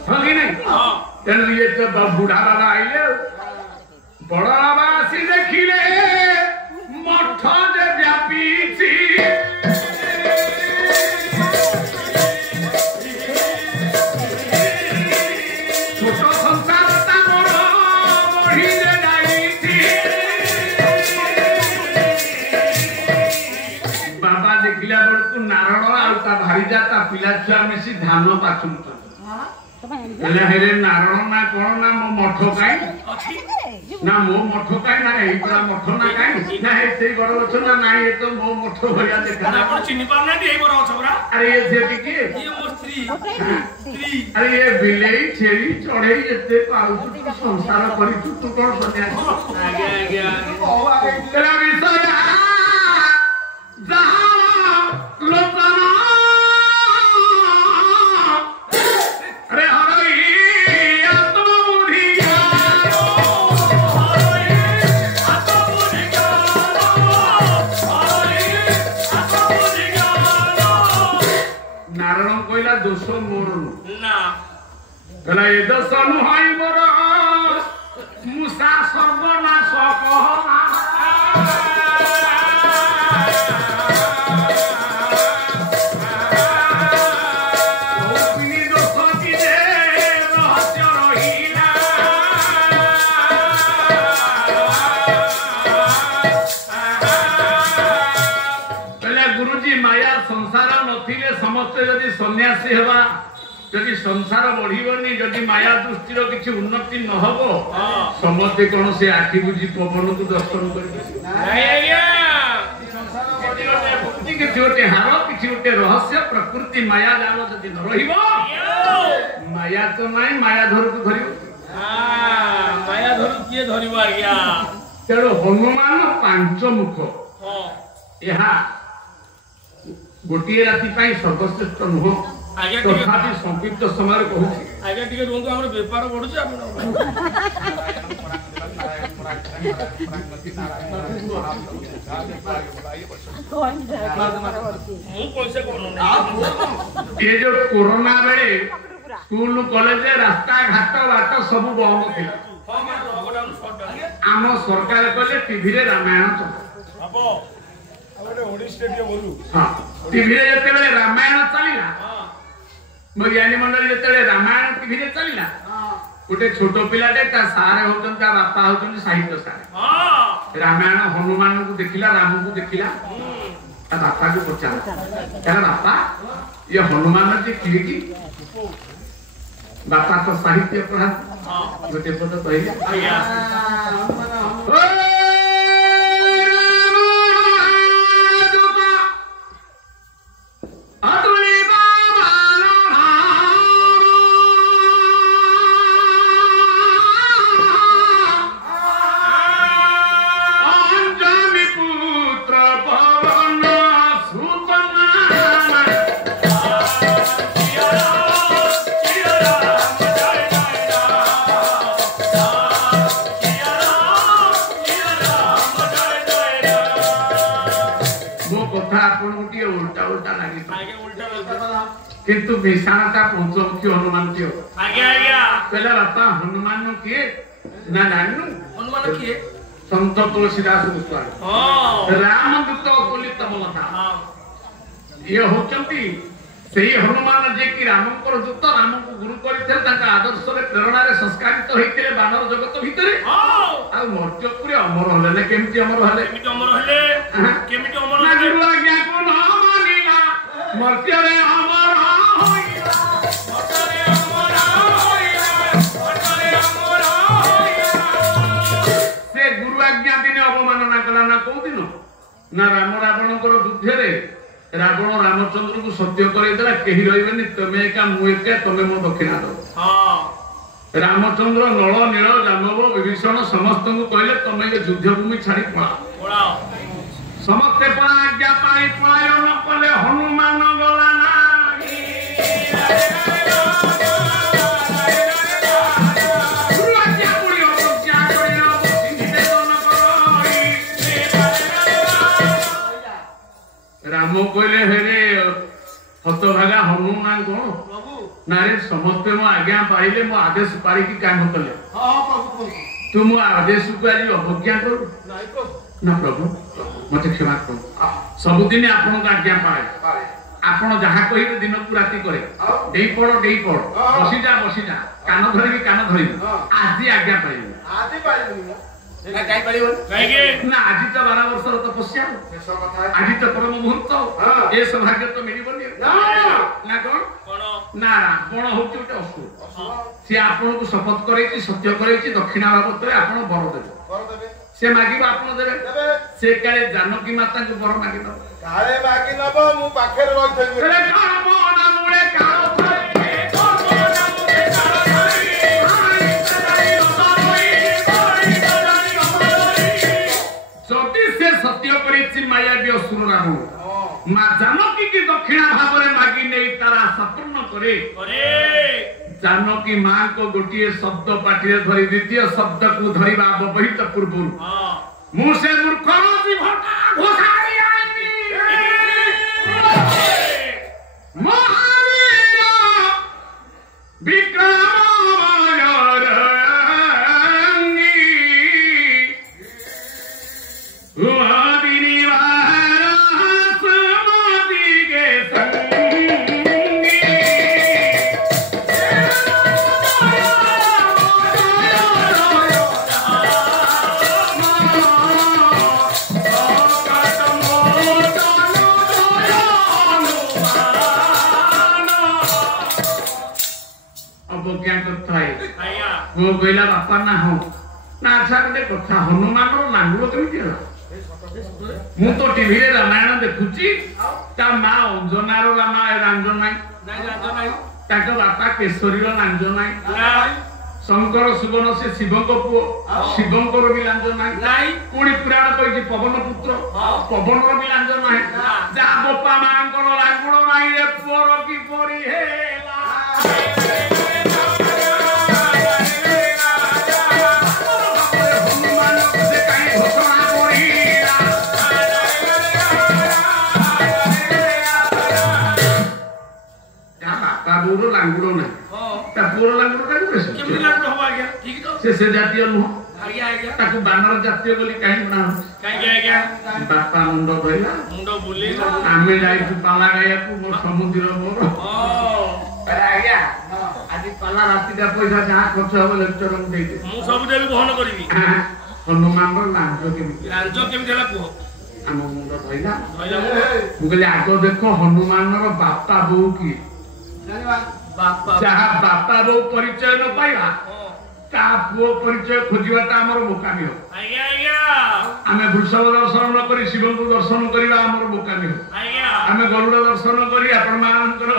हाँ कि नहीं तेणु ये तो बुढ़ा बाबा आइले बड़ बाबा आसी देखिले मठ जे व्यापी छोट संसार बढ़ी बाबा देखिला बेलू नारायण आ भारीजा पिला छुआ मिसी धान पाचुन नारायण ना कौन ना मो मठ कई ना मो मठ कई ना एइपरा मठ ना कई ना हे से बड़ गछ ना ना ये तो मो मठ भया देखा आपण चिनि पार ना एइ बड़ गछ बरा अरे ये जेटी के ये मोर स्त्री अरे ये बिलेई छेरी चढ़े एते पाउ तू संसार करी तू कोन सन्यासी आगे तेरा विषय जहां लोकना अरे नारायण कहला दोष मोर ना कहला ये दोष नुहाई मोर मुसा सर्वनाश कह संसार नथिले समस्ते जदि सन्यासी हेबा जदि संसार बढ़िबनी जदि माया दृष्टि रो किछि उन्नति न हबो समस्ते कोन से आखि बुझी पवन को दर्शन करिबे नहीं आज्ञा किछि गोटे हार किछि गोटे रहस्य प्रकृति माया जाल जदि न रहिबो माया तो नाही माया धर को धरिबो माया धर किए धरिबो आज्ञा तेरो हनुमान पांच मुख यहाँ गोटे राति पाई सर्वश्रेष्ठ नुह तथापि संक्षिप्त समय कहूँ आज्ञा टिके रुहतु हमर व्यापार बढ़ुଛି ये जो कोरोना बेले स्कूल कॉलेज रास्ता घाट बाट सब बंद थी आम सरकार कहले टीवी रे रामायण टीवी रे जेतेबेले रामायण चलिला मो ज्ञानी मंडल जेतेबेले रामायण टीवी रे चलिला गोटे छोट पिलाटे ता सारे होतन ता बापा होतन साहित्य सारे रामायण हनुमान को देखिला राम को देखिला ता बापा को पचारा क्या बापा ये हनुमान जे किए की बापा तो साहित्य पढ़ा गोटे पद कहले किंतु विशालता पंचमुखी हनुमान किए आज्ञा आज्ञा पहला बापा हनुमान किए ना जानू हनुमान किए संत तुलसीदास गोस्वामी राम दूत तुलित मलता ये होचंती सेही हनुमान जे कि रामकर दूत राम को गुरु करथिले ताका आदर्श रे प्रेरणा रे संस्कारित होइतिले बानर जगत भितरे आ मर्त्यपुरे अमर हले ना केमति अमर हले केमिति अमर ना गुरु आज्ञा को न मानिला मर्त्य रे अमर से गुरु आज्ञा दिन अवमानना कला ना कौ दिन ना राम रावणकर युद्ध रे रावण रामचंद्र को सत्य करदेला कहीं रही तमें एका मु एका तमें मो दक्षिणा दो रामचंद्र नल नील जामव विभीषण समस्त को कहले तमें ये युद्ध भूमि छाड़ी पड़ा समस्ते पड़ा आज्ञा पाई पलायन कले हनुमान गला राम कहले हेरे हतभागा हनुमान कौन नारे समस्ते मो आज्ञा पाइले मो आदेश पारी की काम कले तू मो आदेश को आज अवज्ञा करू ना प्रभु मत क्षमा करू सबुदिन आपन को आज्ञा पाए आपण जहा कहिबे दिन को राति करे डेई पड़ बसी जा कान धरि आज आज्ञा पाइबे ना काई पारिबो ना आज तो 12 वर्ष तपस्या आज तो परम मुहूर्त ए सौभाग्य तो मिलिबनी ना कोन ना कोन होती उठे असुर से आपन को शपथ करे सत्य करे दक्षिणा बाबत रे आपन बर देबे से मागिबो आपन देबे से काले जानकी माता को बर मागि न काले मागि नबो मु पाखर रखथबे रे काम ना मुळे काळ माया भी असुर रावण मां जानकी की दक्षिणा भाव रे मागी नै तारा आशा पूर्ण करे जानकी मां को गोटिए शब्द पाटी रे धरि द्वितीय शब्द को धरिबा व्यवहित पूर्व मु से मूर्ख जीवटा घोषारी आईनी महावीर विक्रम ପୁଅ କହିଲା ବାପା ନା ହଁ ନା ଆଚ୍ଛା ଗୋଟେ କଥା ହନୁମାନର ଲାଙ୍ଗୁଳ କେମିତି ହେଲା? ମୁଁ ତ ଟିଭିରେ ରାମାୟଣ ଦେଖୁଛି ତା ମା ଅଞ୍ଜନାର ଲାଞ୍ଜ ନାହିଁ ତାଙ୍କ ବାପା କେଶରୀର ଲାଞ୍ଜ ନାହିଁ ଶଙ୍କର ସୁବର୍ଣ୍ଣ ସେ ଶିବଙ୍କ ପୁଅ ଶିବଙ୍କର ବି ଲାଞ୍ଜ ନାହିଁ ପୁଣି ପୁରାଣ କହିଛି ପବନ ପୁତ୍ର ପବନର ବି ଲାଞ୍ଜ ନାହିଁ ଯାହା ବାପା ମାଙ୍କର ଲାଙ୍ଗୁଳ ନାହିଁ ରେ ପୁଅର କିପରି ହେଲା ପୁଅର ଲାଙ୍ଗୁଳ ନାହିଁ ତା ପୁଅର ଲାଙ୍ଗୁଳ ସେ ଜାତୀୟ ନୁହଁ ତାକୁ ବାନର ଜାତୀୟ ବୋଲି କାହିଁକି ନା ବାପା ମୁଣ୍ଡ ଧରିଲା ଆମେ ଯାଇଛୁ ପାଲା ଗାଇବାକୁ ମୋ ସମୁଦ୍ର ମୋର ଆଜ୍ଞା ଆଜି ପାଲା ରାତିଟା ପଇସା ଯାହା ଖର୍ଚ୍ଚ ହବ ଲେକ୍ଚରଙ୍କୁ ଦେଇଦେବି ମୁଁ ସବୁ ଦେବି ବହନ କରିବି ହନୁମାନର ଲାଞ୍ଜ କେମିତି ହେଲା କୁହ ଆମ ମୁଣ୍ଡ ଧରିଲା ମୁଁ କହିଲି ଆଗ ଦେଖ ହନୁମାନର ବାପା ବୋଉ କିଏ ଯାହା ବାପା ବୋଉ ପରିଚୟ ନ ପାଇବା ତା ପୁଅ ପରିଚୟ ଖୋଜିବାଟା ଆମର ବୋକାମି ହବ ଆମେ ବୃଷଭ ଦର୍ଶନ ନ କରି ଶିବଙ୍କୁ ଦର୍ଶନ କରିବା ଆମର ବୋକାମି ହବ ଆମେ ଗରୁଡ଼ ଦର୍ଶନ କରି ଆପଣ ମାନଙ୍କର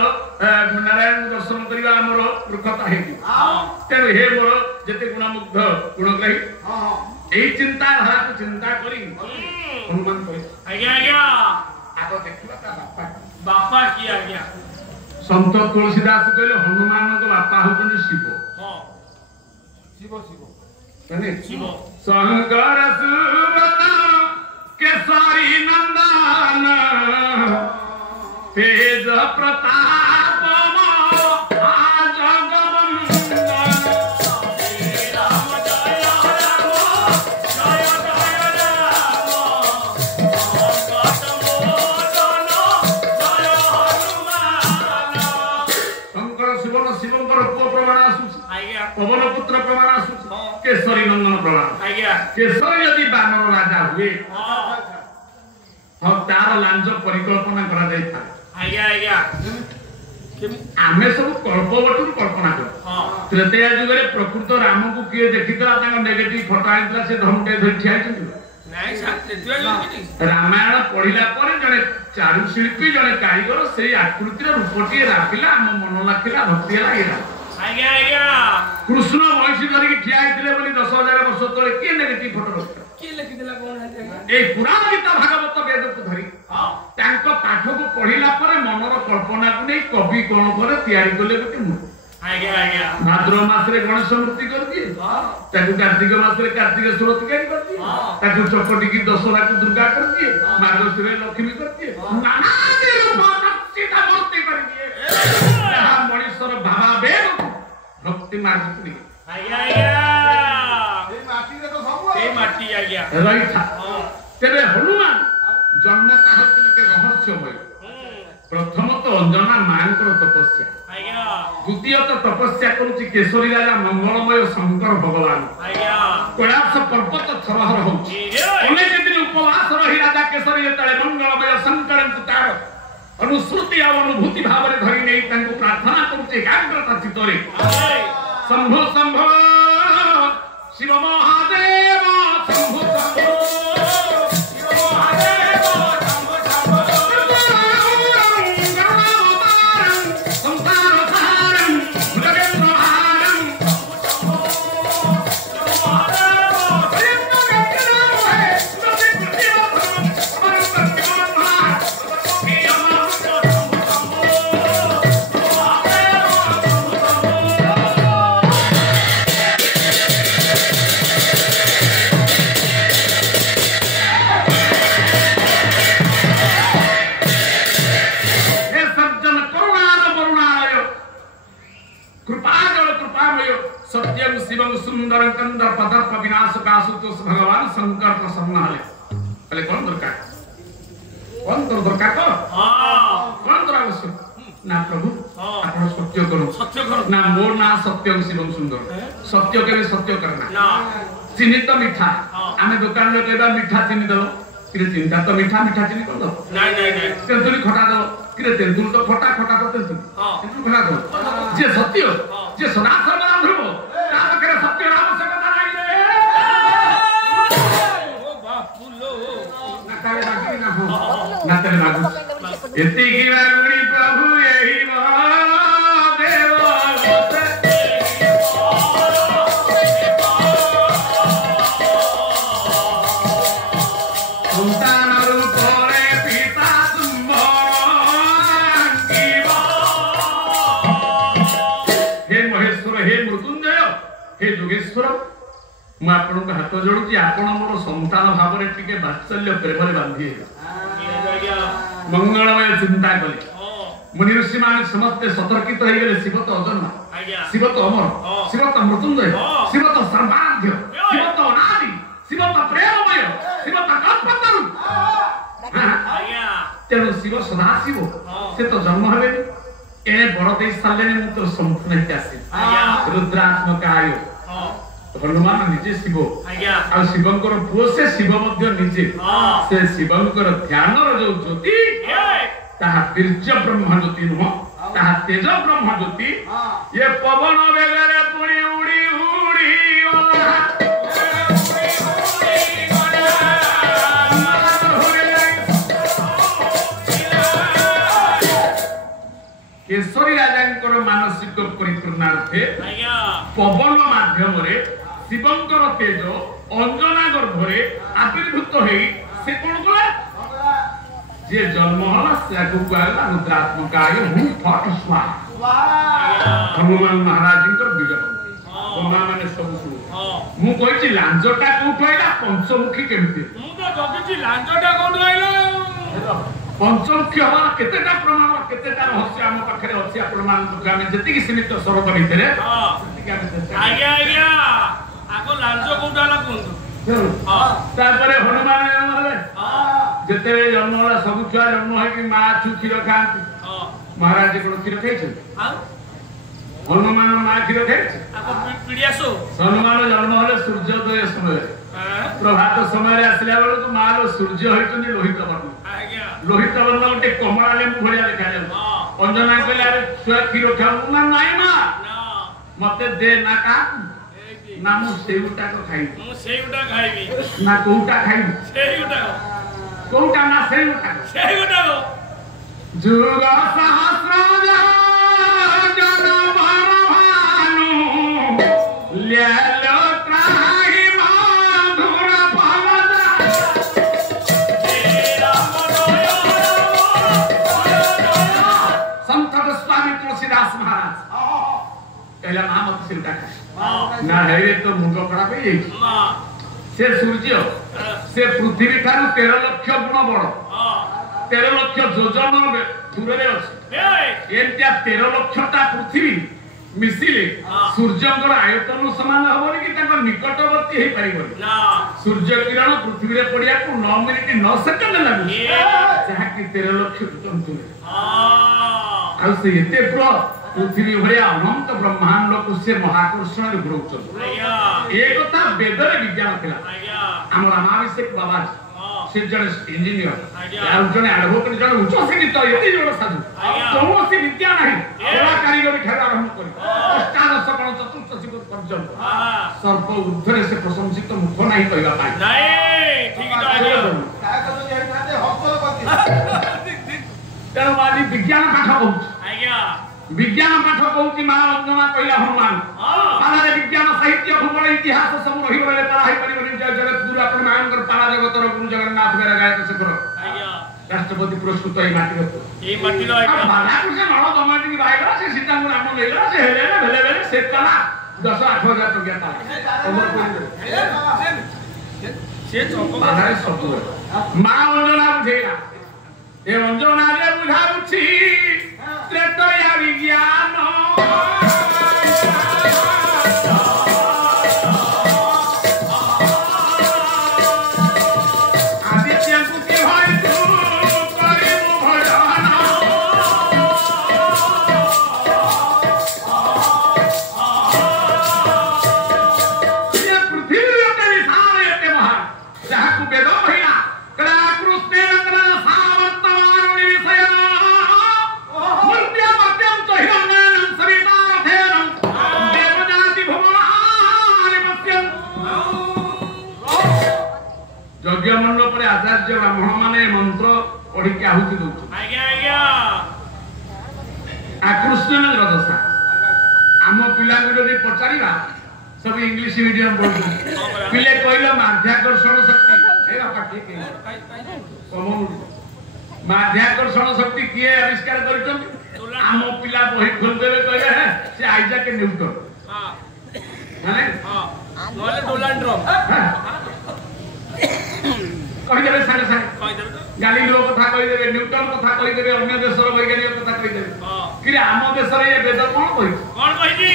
ନାରାୟଣ ଦର୍ଶନ କରିବା ଆମର ମୂର୍ଖତା ହେଇଯିବ ତେଣୁ ହେ ମୋର ଯେତେ ଗୁଣମୁଗ୍ଧ ଗୁଣଗ୍ରାହୀ ଏଇ ଚିନ୍ତାଧାରାକୁ ଚିନ୍ତା କରି ହନୁମାନ କହିଲେ ଆଗ ଦେଖିବା ତା ବାପା କିଏ ଆଜ୍ଞା ସନ୍ଥ ତୁଳସୀଦାସ କହିଲେ ହନୁମାନଙ୍କ ବାପା ହଉଛନ୍ତି ଶିବ ଶିବ ଶଙ୍କର ସୁବନ କେଶରୀ ନନ୍ଦନ ତେଜ ପ୍ରତାପ पवन पुत्र प्रमाण आसुच केशरी नंदन प्रमाण केशरी यदि बानर राजा हुए तार लांज परिकल्पना करा जाय था आमे सब कल्पवटु कल्पना कर त्रेतया युग रे प्रकृत राम को किए देखितला तांग नेगेटिव फोटो आइतला से धमटे धरि ठिया छिनु नाही साथ त्रेतया युग रामायण पढिला परे जने चारु शिल्पी जने कारीगर सेई आकृतिर रूपटी राखिला हम मन लाखिला भक्ति लागिला कृष्ण महिषी धरिक ठिया होइतिले बोली 10,000 वर्ष तले के नेगेटिव फोटो रखिला के लिखिदिला कोन ए पुराण गीता भागवत वेद को धरि तांको पाठ को पढिला परे मनर कल्पना को नै कवि कोन करे तयारी करले गोटे मूर्ति भाद्र मास रे गणेश मूर्ति कर दिए ताकू कार्तिक मास रे कार्तिकेश्वर तैयारी कर दिए ताकू चकटी की दशहरा को दुर्गा कर दिए मार्गशीर रे लक्ष्मी कर दिए नाना रूप सीधा मूर्ति कर दिए जहां मनुष्यर भावावेग भक्ति मार्ग पुनी ए माटी रही था तेरे हनुमान जन्म के रहस्यमय प्रथम तो अंजना मांकर तपस्या द्वितीय तो तपस्या करुची केशरी राजा मंगलमय शंकर भगवान कैलाश पर्वत थरहर होउची अनेक दिन उपवास रही राजा केशरी जेतले मंगलमय शंकर तार अनुश्रुति और अनुभूति भाव रे धरि नै तांको प्रार्थना करुची एकाग्रता चित्तरे शंभो शंभो शिव महादेव शंभो शंभो सत्यम शिवम सुंदर कंदर पदर्प विनाश का सुतोष भगवान शंकर प्रसन्न हले पहले कौन दरकार को कौन दर आवश्यक ना प्रभु आपण सत्य करो ना मोर ना सत्यम शिवम सुंदर सत्य केबे सत्य करना ना चीनी तो मीठा आमे दुकान रे केबा मीठा चीनी दो किरे चिंता तो मीठा मीठा चीनी कर दो नहीं तेंतुली खटा दो किरे तेंतुल तो खटा खटा तो तेंतुल खटा दो जे सत्य जे सदा सर्वदा ध्रुव ता पाखरे ପାଖରେ ମାଗୁଛି ଏତିକି ମାଗୁଣି ପ୍ରଭୁ ଏହି ମହାଦେବ ସନ୍ତାନରୁ ପରେ ପିତା ହେ ମହେଶ୍ୱର ହେ ମୃତ୍ୟୁଞ୍ଜୟ ହେ ଯୋଗେଶ୍ୱର ମୁଁ ଆପଣଙ୍କ ହାତ ଯୋଡୁଛି ଆପଣ ମୋର ସନ୍ତାନ ଭାବରେ ଟିକେ ବାତ୍ସଲ୍ୟ ପ୍ରେମରେ ବାନ୍ଧି ମଙ୍ଗଳମୟ ଚିନ୍ତା କଲେ ମୁନି ଋଷି ମାନେ ସମସ୍ତେ ସତର୍କିତ ହେଇଗଲେ ଶିବ ତ ଅଜନ୍ମ ଶିବ ତ ଅମର ଶିବ ତ ମୃତ୍ୟୁଞ୍ଜୟ ଶିବ ତ ସର୍ବାଧ୍ୟ ଶିବ ତ ଅନାଦି ଶିବ ତ ପ୍ରେମମୟ ଶିବ ତ କଳ୍ପତରୁ ତେଣୁ ଶିବ ସଦାଶିବ ସେ ତ ଜନ୍ମ ହେବେନି ଏଣେ ବର ଦେଇ ସାରିଲେଣି ମୁଁ ତ ସମ୍ପୂର୍ଣ୍ଣ ହେଇକି ଆସିବି ରୁଦ୍ରାତ୍ମକାୟ ହନୁମାନ ନିଜେ ଶିବ ଆଉ ଶିବଙ୍କର ପୁଅ ସେ ଶିବ ମଧ୍ୟ ନିଜେ ସେ ଶିବଙ୍କର ଧ୍ୟାନର ଯୋଉ ଜ୍ୟୋତି ତାହା ବୀର୍ଯ୍ୟ ବ୍ରହ୍ମ ଜ୍ୟୋତି ନୁହଁ ତାହା ତେଜ ବ୍ରହ୍ମ ଜ୍ୟୋତି ଏ ପବନ ବେଗରେ ପୁଣି ଉଡି ଉଡି केशरी राजांकर मानसिक परिपूर्णार्थे पवन माध्यमरे शिवंकर तेज अंजना गर्भरे आविर्भूत होई से कोन गला जे जन्म होला से को कहला रुद्रात्मकाय हूं फट स्वाहा हनुमान महाराजंकर विजय ब्रह्मा माने सब सुनो मु कहछि लांजटा कोठो आइला पंचमुखी केमति मु तो जगिछि लांजटा कोठो आइला पंचमुखी हमारा केतेटा प्रमाण केतेटा रहस्य हम पाखरे अछि आपण मान आमे जति कि सीमित स्वरूप भितरे आज्ञा आज्ञा आको लांजो कोठाला कोन तारपरे हनुमान जन्म हले जते जन्म होला सब छुआ जन्म है कि मां छु खीर खांती महाराज को खीर खाइ छ हनुमान मां खीर खाइ छ आको पीडियासो हनुमान जन्म हले सूर्योदय समय प्रभात समय आसला बेल तो मां लो सूर्य होइतनी लोहित वर्ण आज्ञा लोहित वर्ण गोटे कमला लेम्बू भलिया देखा जाउ अंजना कहले अरे छुआ खीर खाऊ ना नाइ मां मते दे ना का ना मु सेउटा को खाइ मु सेउटा खाइबी ना कोउटा खाइबी सेउटा कोउटा ना सेउटा जुग सहस्र जन भर भानु ल्यालो त्राहि मधुर फलदा संत गोस्वामी तुलसीदास महाराज कहला मां मत सेउटा खा ना है तो मुंड खराब है से सूर्य से पृथ्वी ठारू 13 लाख गुण बड़ 13 लाख योजन दूर रे अछि एंतिया 13 लाखटा पृथ्वी मिसिले सूर्यंकर आयतन समान हबोनी कि ताको निकटवर्ती हे परिबो ना सूर्य किरण पृथ्वी रे पडिया को 9 मिनिट 9 सेकंड लागु जहा कि 13 लाख जंतु आ से एते प्रो पृथ्वी भरिया अनंत ब्रह्मांड को से महाकर्षण रे घुरौछन एक कथा वेदरे विज्ञान थिला हमर अमाविषेक बाबा से जण इंजीनियर यार जण एडवोकेट जण उच्च शिक्षित एते जण साधु कौनसी विद्या नाही कला कारीगरी ठेरा आरंभ करी अष्टादश गण चतुर्थ शिखर पर्यंत सर्प ऊर्ध्वरे से प्रशंसित मुख नाही कहबा पाई नाही ठीक तो आज्ञा काय करू जेठाते हक्कल करती तेणु आज विज्ञान पाठ कहू आज्ञा विज्ञान पाठ कहूची महाअंजना कहला हनुमान पालारे विज्ञान साहित्य भूगोल इतिहास सब रही बले पढ़ा है परिबनि जगत गुरु अपन मानकर पाला जगतर गुरु जगन्नाथ मेरा गायक से करो आज्ञा राष्ट्रपति पुरस्कृत ए माटी रो आज्ञा बाला कुछ नळ दमाटी की बाइला से सीता को नाम लेला से हेले ना भेले से कला 10-8,000 टका ताला अमर कोई से चौको बालारे सब महाअंजना बुझेला ए अंजना रे बुझाउछि त्रेतया विज्ञान आदित्य को के भाई तू करे मो भजन ये पृथ्वी रे विशाल एते महान जहा को वेद भइला कला कृष्ण नगर सावंत वारुणी विषय यज्ञ मंडप रे आचार्य ब्राह्मण माने मंत्र ପଢିକି ଆହୁତି ଦଉଛନ୍ତି। ଆଜ୍ଞା ଆଜ୍ଞା ଆକୃଷ୍ଟନ ରଦଶା ଆମ ପିଲାଙ୍କୁ ଯଦି ପଚାରିବା ସବୁ ଇଂଲିଶ ମିଡିୟମ ପଢୁଛନ୍ତି ପିଲେ କହିଲେ ମାଧ୍ୟାକର୍ଷଣ ଶକ୍ତି ଏ ବାପା ଠିକ ମାଧ୍ୟାକର୍ଷଣ ଶକ୍ତି କିଏ ଆବିଷ୍କାର କରିଛନ୍ତି? ଆମ ପିଲା ବହି ଖୋଲିଦେବେ କହିଲେ ହେ ସେ ଆଇଜାକ୍ ନ୍ୟୁଟନ ମାନେ ନହେଲେ ଡୋନାଲ୍ଡ ଟ୍ରମ୍ପ କହିଦେବେ ସାଙ୍ଗେ ସାଙ୍ଗେ କହିଦେବେ ଗାଲିଲିଓ କଥା କହିଦେବେ ନ୍ୟୁଟନ କଥା କହିଦେବେ ଅନ୍ୟ ଦେଶର ବୈଜ୍ଞାନିକ କଥା କହିଦେବେ କିନ୍ତୁ ଆମ ଦେଶରେ ଏ ବେଦ କଣ କହିଛି? କଣ କହିଛି?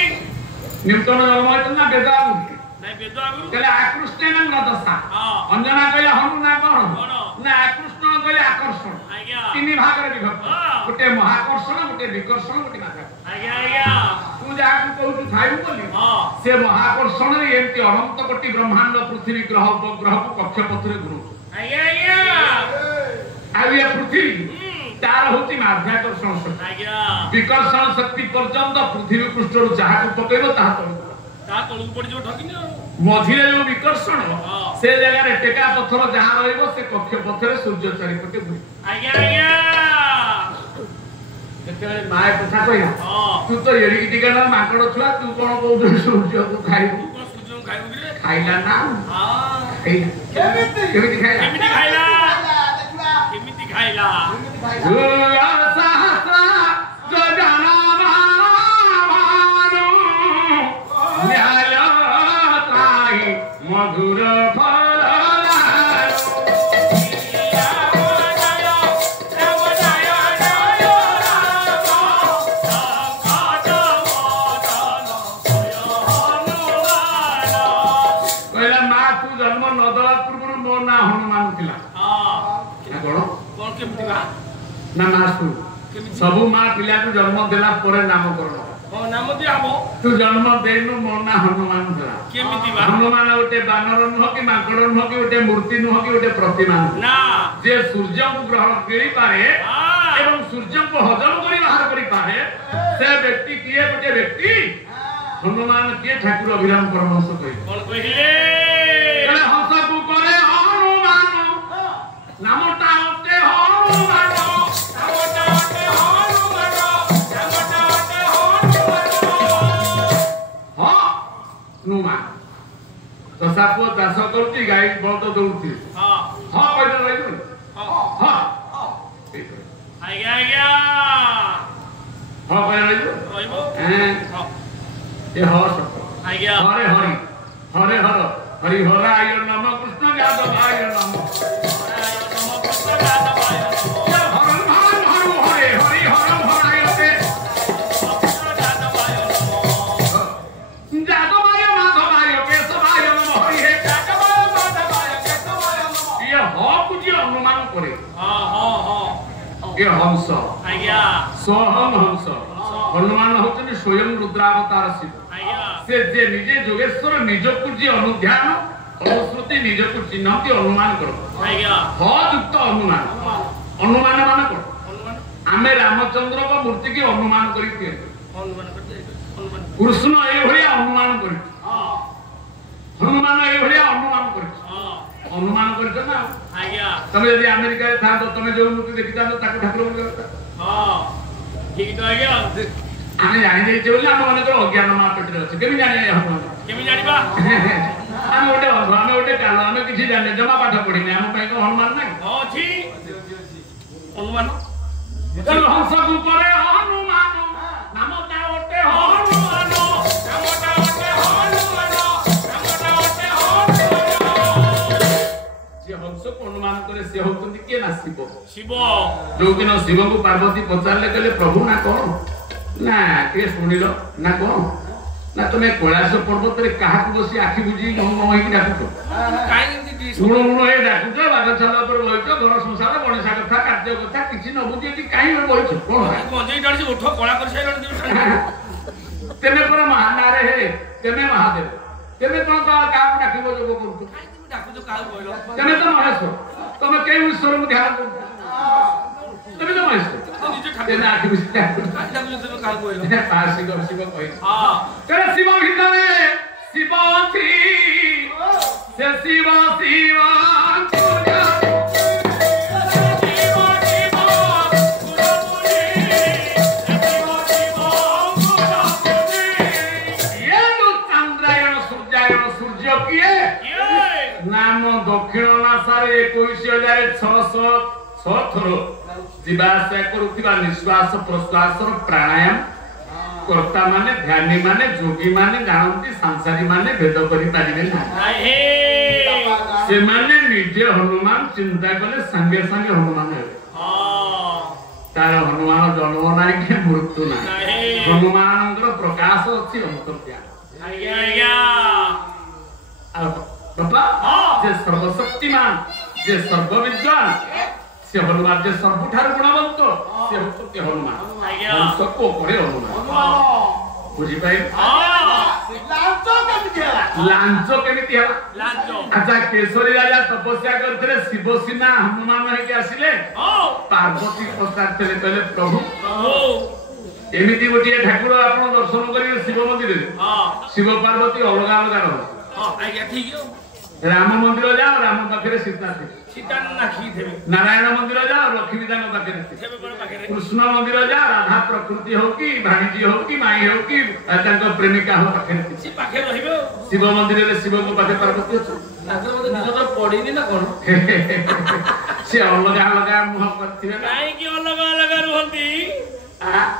ନ୍ୟୁଟନ ଜନ୍ମ ହେଇଛନ୍ତି ନା ବେଦ ଆଗରୁ ନାଇଁ ବେଦ ଆଗରୁ କହିଲେ ଆକୃଷ୍ଟନ ରଦଶା ଅଞ୍ଜନା କହିଲେ ହନୁ ନା କଣ ନା ଆକୃଷ୍ଟନ କହିଲେ ଆକର୍ଷଣ ଆଜ୍ଞା ତିନି ଭାଗରେ ବିଭକ୍ତ ଗୋଟେ ମହାକର୍ଷଣ ଗୋଟେ ବିକର୍ଷଣ ଗୋଟେ ମାଧ୍ୟାକର୍ଷଣ। ଆଜ୍ଞା ଆଜ୍ଞା ତୁ ଯାହାକୁ କହୁଛୁ ଖାଇବୁ ବୋଲି ସେ ମହାକର୍ଷଣରେ ଏମିତି ଅନନ୍ତ କୋଟି ବ୍ରହ୍ମାଣ୍ଡ ପୃଥିବୀ ଗ୍ରହ ଉପଗ୍ରହକୁ କକ୍ଷପଥରେ ଘୁରଉଛୁ। ଆଜ୍ଞା ଆଜ୍ଞା ଆଉ ଏ ପୃଥିବୀ ତାର ହଉଛି ମାଧ୍ୟାକର୍ଷଣ ଶକ୍ତି ଆଜ୍ଞା ବିକର୍ଷଣ ଶକ୍ତି ପର୍ଯ୍ୟନ୍ତ ପୃଥିବୀ ପୃଷ୍ଠରୁ ଯାହାକୁ ପକେଇବ ତାହା ତଳକୁ ତା ତଳକୁ ପଡିଯିବ ଠକିନି ଆଉ ମଝିରେ ଯୋଉ ବିକର୍ଷଣ ସେ ଜାଗାରେ ଟେକା ପଥର ଯାହା ରହିବ ସେ କକ୍ଷପଥରେ ସୂର୍ଯ୍ୟ ଚାରିପଟେ ଘୁରିବ। ଆଜ୍ଞା ଆଜ୍ଞା ଯେତେବେଳେ ମାଏ କଥା କହିଲା ତୁ ତ ଏଡ଼ିକି ଟିକେ ନା ମାଙ୍କଡ ଛୁଆ ତୁ କଣ କହୁଛୁ ସୂର୍ଯ୍ୟକୁ ଖାଇବୁ ଖାଇଲା ନା କେମିତି ଖାଇଲା କେମିତି ଖାଇଲା ମଧୁର ଫଳ କହିଲା ମା ତୁ ଜନ୍ମ ନଦବା ପୂର୍ବରୁ ମୋ ନାଁ ହନୁମାନ ଥିଲା କଣ କେମିତି ନା ମା ସବୁ ମା ପିଲାକୁ ଜନ୍ମ ଦେଲା ପରେ ନାମକରଣ ନାମ ଦିଆହବ ତୁ ଜନ୍ମ ଦେଇନୁ ମୋ ନାଁ ହନୁମାନ ଥିଲା। କେମିତି ହନୁମାନ ଗୋଟେ ବାନର ନୁହଁ କି ମାଙ୍କଡ ନୁହଁ କି ଗୋଟେ ମୂର୍ତ୍ତି ନୁହଁ କି ଗୋଟେ ପ୍ରତିମା ନା ଯେ ସୂର୍ଯ୍ୟଙ୍କୁ ଗ୍ରହଣ କରିପାରେ ଏବଂ ସୂର୍ଯ୍ୟଙ୍କୁ ହଜମ କରି ବାହାର କରିପାରେ ସେ ବ୍ୟକ୍ତି କିଏ? ଗୋଟେ ବ୍ୟକ୍ତି ହନୁମାନ କିଏ? ଠାକୁର ଅଭିରାମ ପରମହଂସ କହିଲେ କଣ କହିଲେ? ହଂସକୁ କରେ ହନୁମାନ ନାମଟା ଅଟେ ହନୁମାନ ଦଶା ପୁଅ ଚାଷ କରୁଛି ଗାଈ ବଳଦ ଦୌଡୁଛି ହଁ କହିଲେ ରହିବ ଆଜ୍ଞା ଆଜ୍ଞା ହଁ କହିଲେ ରହିବ ଏ ହ ସତ ଆଜ୍ଞା ହରେ ହରି ହରେ ହର ହରି ହରାୟ ନମ କୃଷ୍ଣ ଯାଦବାୟ ନମ हंस सोहम हंस हनुमान होचनी स्वयं रुद्रावतार शिव से जे निजे जोगेश्वर निजकु जी अनुध्यान अनुश्रुति निजकु चिन्हती अनुमान करो युक्त अनुमान अनुमान मान करो आमे रामचंद्र को मूर्ति की अनुमान करी कृष्ण ए भलिया अनुमान करी हनुमान ए भलिया अनुमान करी अनुमान करछ ना आज्ञा तमे यदि अमेरिका रे था तो तमे जो मूर्ति देखिता तो ताको ठाकुर बोल हां ठीक तो आज्ञा आमे जानि देइ छै बोली हम माने तो अज्ञान मा पेट रे छै केमि जानि हम केमि जानिबा हम ओटे कालो हम किछि जानि जमा पाठ पढि नै हम पई को हनुमान नै अछि हनुमान चल हंस को करे हनुमान नाम ता ओटे हनुमान नाम ता ओटे हनुमान हंस को अनुमान करे से होतंती के ना शिव शिव जो दिन शिव को पार्वती पचारले कहले प्रभु ना कौन ना के सुनिलो ना कौन ना तुमे कैलाश पर्वत रे काहा को बसी आखी बुझी गम होई कि डाकुतो काई एंती गुण गुण हे डाकुतो बाग छला पर बइतो घर संसार गणेशा कथा कार्य कथा किछि न बुझी एती काई बइतो कोन गंजई डाली उठ कळा कर से तेमे पर महानारे हे तेमे महादेव तेमे कोन का डाकिबो जो करतो तमे तो महेश्वर तमे केई ईश्वर को ध्यान करो तमे तो महेश्वर तेने आखि बुझता शिव शिव कहि हां तेरे शिव भीतरे शिव थी से शिव शिव शिव शिव 21,606 ଥର ଯିବା ଆସିବା କରୁଥିବା ନିଶ୍ୱାସ ପ୍ରଶ୍ୱାସର ପ୍ରାଣାୟାମ କର୍ତ୍ତା ମାନେ ଧ୍ୟାନୀ ମାନେ ଯୋଗୀ ମାନେ ଜାଣନ୍ତି ସଂସାରୀ ମାନେ ଭେଦ କରିପାରିବେ ନାହିଁ ସେମାନେ ନିଜେ ହନୁମାନ ଚିନ୍ତା କଲେ ସାଙ୍ଗେ ସାଙ୍ଗେ ହନୁମାନ ହେବେ ତାର ହନୁମାନ ଜନ୍ମ ନାହିଁ କି ମୃତ୍ୟୁ ନାହିଁ ହନୁମାନଙ୍କର ପ୍ରକାଶ ଅଛି ଅନ୍ତର୍ଜ୍ଞାନ ବାପା ଯେ ସର୍ବଶକ୍ତିମାନ ଯେ ସର୍ବବିଦ୍ୱାନ ସେ ହନୁମାନ ଯେ ସବୁଠାରୁ ଗୁଣବନ୍ତ ସେ ହଉଛନ୍ତି ହନୁମାନ ସବୁ ଉପରେ ହନୁମାନ ବୁଝିପାରିଲେ ଲାଞ୍ଚ କେମିତି ହେଲା ଆଚ୍ଛା କେଶରୀ ରାଜା ତପସ୍ୟା କରିଥିଲେ ଶିବ ସୀମା ହନୁମାନ ହେଇକି ଆସିଲେ ପାର୍ବତୀ ପଚାରିଥିଲେ କହିଲେ ପ୍ରଭୁ ଏମିତି ଗୋଟିଏ ଠାକୁର ଆପଣ ଦର୍ଶନ କରିବେ ଶିବ ମନ୍ଦିରରେ ଶିବ ପାର୍ବତୀ ଅଲଗା ଅଲଗା ରହନ୍ତି ରାମ ମନ୍ଦିର ଯାଅ ରାମ ପାଖରେ ସୀତା ଥିବେ ନାରାୟଣ ମନ୍ଦିର ଯାଅ ଲକ୍ଷ୍ମୀ ତାଙ୍କ ପାଖରେ କୃଷ୍ଣ ମନ୍ଦିର ଯାଅ ରାଧା ପ୍ରକୃତି ହଉ କି ଭାଣିଜୀ ହଉ କି ମାଇ ହଉ କି ତାଙ୍କ ପ୍ରେମିକା ହଉ ପାଖରେ ଶିବ ମନ୍ଦିରରେ ଶିବଙ୍କ ପାଖେ ପାର୍ବତୀ ଅଛନ୍ତି ପଡିନି ନା କଣ ସେ ଅଲଗା ଅଲଗା ମୁହଁ କରିଥିବେ କାହିଁକି ଅଲଗା ଅଲଗା ରୁହନ୍ତି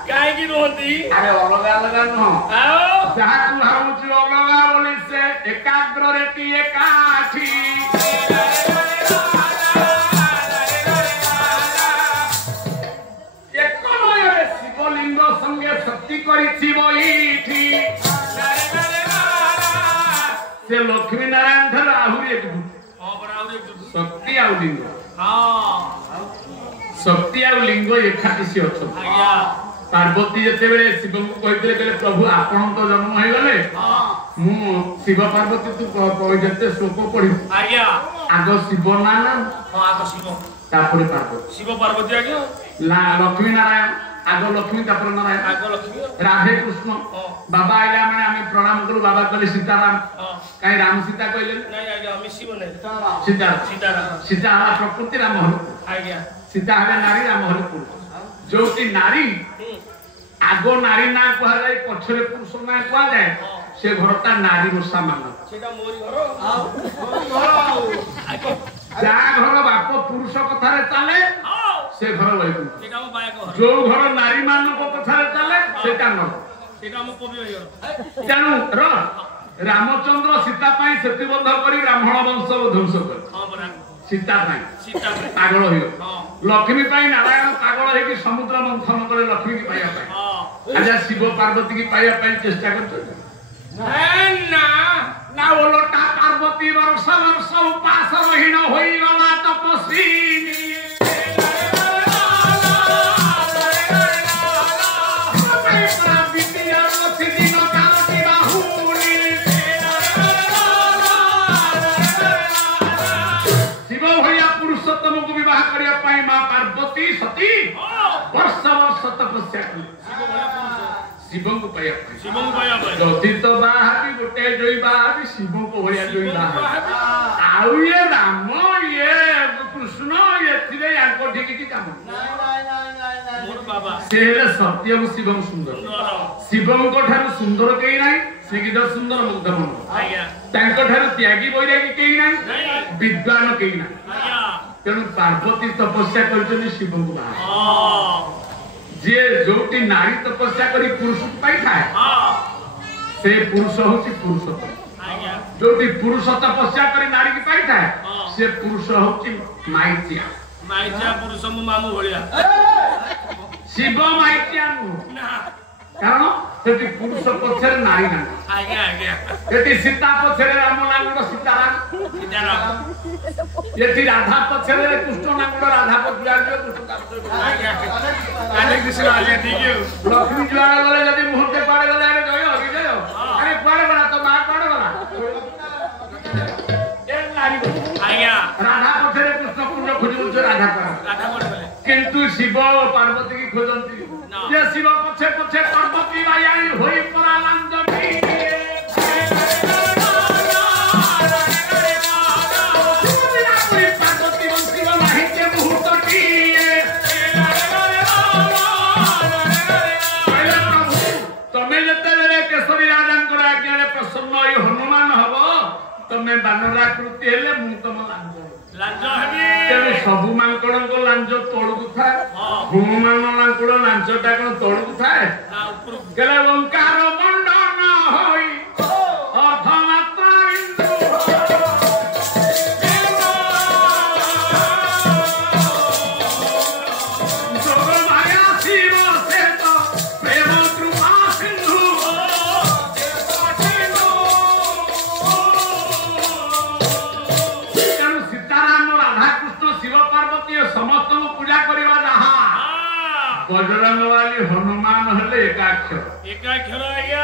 କାହିଁକି ରୁହନ୍ତି ଆରେ ଅଲଗା ଅଲଗା ନୁହଁ ଯାହାକୁ ଭାବୁଛୁ ଅଲଗା ବୋଲି ସେ ଏକାଗ୍ରରେ କି ଏକାଠି ଏକମୟରେ ଶିବଲିଙ୍ଗ ସଙ୍ଗେ ଶକ୍ତି କରିଥିବ ଏଇଠି ସେ ଲକ୍ଷ୍ମୀ ନାରାୟଣ ଠାରୁ ଆହୁରି ଏକଜୁଟ ଶକ୍ତି ଆଉ ଲିଙ୍ଗ ଶକ୍ତି ଆଉ ଲିଙ୍ଗ ଏକାଠି ସେ ଅଛନ୍ତି ପାର୍ବତୀ ଯେତେବେଳେ ଶିବଙ୍କୁ କହିଥିଲେ କହିଲେ ପ୍ରଭୁ ଆପଣ ତ ଜନ୍ମ ହେଇଗଲେ ମୁଁ ଶିବ ପାର୍ବତୀ ତୁ ଯେତେ ଶ୍ଲୋକ ପଢିବୁ ଆଗ ଶିବ ନା ତାପରେ ପାର୍ବତୀ ଶିବ ପାର୍ବତୀ ଆଜ୍ଞା ଲକ୍ଷ୍ମୀ ନାରାୟଣ ଆଗ ଲକ୍ଷ୍ମୀ ତାପରେ ନାରାୟଣ ରାଧେ କୃଷ୍ଣ ବାବା ଆଇଲା ମାନେ ଆମେ ପ୍ରଣାମ କରୁ ବାବା କହିଲେ ସୀତାରାମ କାହିଁ ରାମ ସୀତା କହିଲେ ସୀତା ହେଲା ପ୍ରକୃତି ରାମ ହଲ ସୀତା ହେଲେ ନାରୀ ରାମ ହେଲେ ପୁରୁଷ ଯୋଉଠି ନାରୀ ଆଗ ନାରୀ ନା କୁହାଯାଏ ପଛରେ ପୁରୁଷ ନା କୁହାଯାଏ ସେ ଘରଟା ନାରୀ ରୋଷା ମାନ ଯାହା ଘର ବାପ ପୁରୁଷ କଥାରେ ଚାଲେ ସେ ଘର ବୈକୁଣ୍ଠ ଯୋଉ ଘର ନାରୀ ମାନଙ୍କ କଥାରେ ଚାଲେ ସେଟା ନର ତେଣୁ ରାମଚନ୍ଦ୍ର ସୀତା ପାଇଁ ସେତିବଦ୍ଧ କରି ବ୍ରାହ୍ମଣ ବଂଶ ଧ୍ୱଂସ କଲେ ସୀତା ପାଇଁ ପାଗଳ ହେଇଗଲେ ଲକ୍ଷ୍ମୀ ପାଇଁ ନାରାୟଣ ପାଗଳ ହେଇକି ସମୁଦ୍ର ମନ୍ଥନ କଲେ ଲକ୍ଷ୍ମୀ କି ପାଇବା ପାଇଁ ଆଚ୍ଛା ଶିବ ପାର୍ବତୀ କି ପାଇବା ପାଇଁ ଚେଷ୍ଟା କରୁଛନ୍ତି ନା ଓଲଟା ପାର୍ବତୀ ବର୍ଷ ବର୍ଷ ଉପାସନହୀନ ହୋଇଗଲା ତପସ୍ୱୀ ପୁରୁଷୋତ୍ତମକୁ ବିବାହ କରିବା ପାଇଁ ମା ପାର୍ବତୀ ସତୀ ବର୍ଷ ବର୍ଷ ତପସ୍ୟା କଲେ ଶିବଙ୍କୁ ପାଇବା ପାଇଁ ଯଦି ତ ବାହାବି ଗୋଟେ ଜୟୀ ବାହାବି ଶିବଙ୍କ ଭଳିଆ ଜୟୀ ବାହାବି ଆଉ ଇଏ ରାମ ଇଏ କୃଷ୍ଣ ଏଥିରେ ୟାଙ୍କ ଠିକି କାମ ସେ ହେଲେ ସତ୍ୟକୁ ଶିବମ ସୁନ୍ଦର ଶିବଙ୍କ ଠାରୁ ସୁନ୍ଦର କେହି ନାହିଁ ଶ୍ରୀଗୀତ ସୁନ୍ଦର ମୁଗ୍ଧ ମନ ତାଙ୍କ ଠାରୁ ତ୍ୟାଗୀ ବୈରାଗୀ କେହି ନାହିଁ ବିଦ୍ୱାନ କେହି ନାହିଁ ତେଣୁ ପାର୍ବତୀ ତପସ୍ୟା କରିଛନ୍ତି ଶିବଙ୍କୁ ବାହା ଯିଏ ଯୋଉଠି ନାରୀ ତପସ୍ୟା କରି ପୁରୁଷ ପାଇଥାଏ ସେ ପୁରୁଷ ହଉଛି ପୁରୁଷୋତ୍ତମ ଯୋଉଠି ପୁରୁଷ ତପସ୍ୟା କରି ନାରୀ କି ପାଇଥାଏ ସେ ପୁରୁଷ ହଉଛି ମାଇଚିଆ ପୁରୁଷ ମୋ ମାମୁଁ ଭଳିଆ ଶିବ ମାଇଚିଆ ନୁହଁ କାରଣ ସେଠି ପୁରୁଷ ପଛରେ ନାରୀ ନାହିଁ ଏଠି ସୀତା ପଛରେ ରାମ ନାଙ୍ଗୁଡ ସୀତାରାମ ଏଠି ରାଧା ପଛରେ କୃଷ୍ଣ ନାଙ୍ଗୁଡ ରାଧା ପଛରେ ଲକ୍ଷ୍ମୀ ଯୁଆଡେ ଗଲେ ଯଦି ମୁହୂର୍ତ୍ତେ କୁଆଡେ ଗଲେ ଆରେ ଜୟ ବିଜୟ ଆରେ କୁଆଡେ ଗଲା ତ ମା କୁଆଡେ ଗଲା ରାଧା ପଛରେ କୃଷ୍ଣ କୁଣ୍ଡ ଖୋଜି ରାଧା କିନ୍ତୁ ଶିବ ପାର୍ବତୀ କି ଖୋଜନ୍ତି ଯେ ଶିବ ପଛେ ପଛେ ପାର୍ବତୀ ବାୟାଣୀ ହୋଇ ପରା ଲାଞ୍ଜଟି ପାର୍ବତୀ ବଞ୍ଚିବ ନାହିଁ ଯେ ମୁହୂର୍ତ୍ତଟି ତମେ ଯେତେବେଳେ କେଶରୀ ରାଜାଙ୍କର ଆଜ୍ଞାରେ ପ୍ରସନ୍ନ ଏଇ ହନୁମାନ ହବ ତମେ ବାନରାକୃତି ହେଲେ ମୁଁ ତମ ଲାଞ୍ଜ ଲାଞ୍ଜ ହେବି ତେଣୁ ସବୁ ମାଙ୍କଡଙ୍କ ଲାଞ୍ଜ ତଳକୁ ଥାଏ ହନୁମାନ ମାଙ୍କଡ ଲାଞ୍ଜଟା କଣ ତଳକୁ ଥାଏ ନା ଉପରକୁ କେଲେ ଓଙ୍କାର ମଣ୍ଡନ ହୋଇ ଅର୍ଥମାତ୍ର ଇନ୍ଦୁ ଯୋଗ ମାୟା ଶିବ ଶ୍ଵେତ ପ୍ରେମ କୃପା ସିନ୍ଧୁ ତେଣୁ ସୀତାରାମ ରାଧାକୃଷ୍ଣ ଶିବ ପାର୍ବତୀ ସମସ୍ତଙ୍କୁ ପୂଜା କରିବା ଯାହା ବଜରଙ୍ଗ ବାଲି ହନୁମାନ ହେଲେ ଏକାକ୍ଷର ଆଜ୍ଞା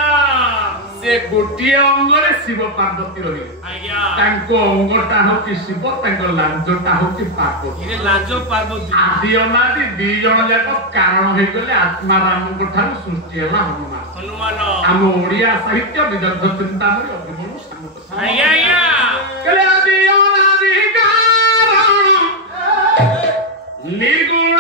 ସେ ଗୋଟିଏ ଅଙ୍ଗରେ ଶିବ ପାର୍ବତୀ ରହିଲେ ଆଜ୍ଞା ତାଙ୍କ ଅଙ୍ଗଟା ହଉଛି ଶିବ ତାଙ୍କ ଲାଞ୍ଜଟା ହଉଛି ପାର୍ବତୀ ଇରେ ଲାଞ୍ଜ ପାର୍ବତୀ ଆଦି ଅନାଦି ଦି ଜଣ ଯାକ କାରଣ ହେଇଗଲେ ଆତ୍ମାରାମଙ୍କ ଠାରୁ ସୃଷ୍ଟି ହେଲା ହନୁମାନ ହନୁମାନ ଆମ ଓଡିଆ ସାହିତ୍ୟ ବିଦଗ୍ଧ ଚିନ୍ତାମଣି ଅଭିମନ୍ୟୁ ସାମନ୍ତ ଆଜ୍ଞା ଆଜ୍ଞା କହିଲେ ଆଦି ଅନାଦି କାରଣ ନିର୍ଗୁଣ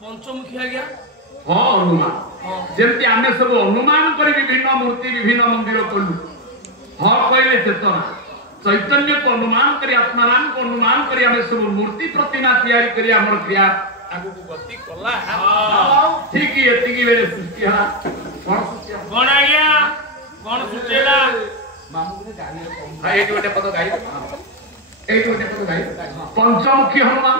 पंचमुखी आज्ञा हाँ अनुमान जमती आमे सब अनुमान कर विभिन्न मूर्ति विभिन्न मंदिर कलु हाँ कहले चेतना चैतन्य को अनुमान करी आत्माराम को अनुमान करी आमे सब मूर्ति प्रतिमा तैयारी करी हमर क्रिया आगु को गति कला ठीक है एतिकी बेले सृष्टि हा कोन आज्ञा कोन सुचेला हां एटी गोटे पद गाई एटी गोटे पद गाई पंचमुखी हनुमान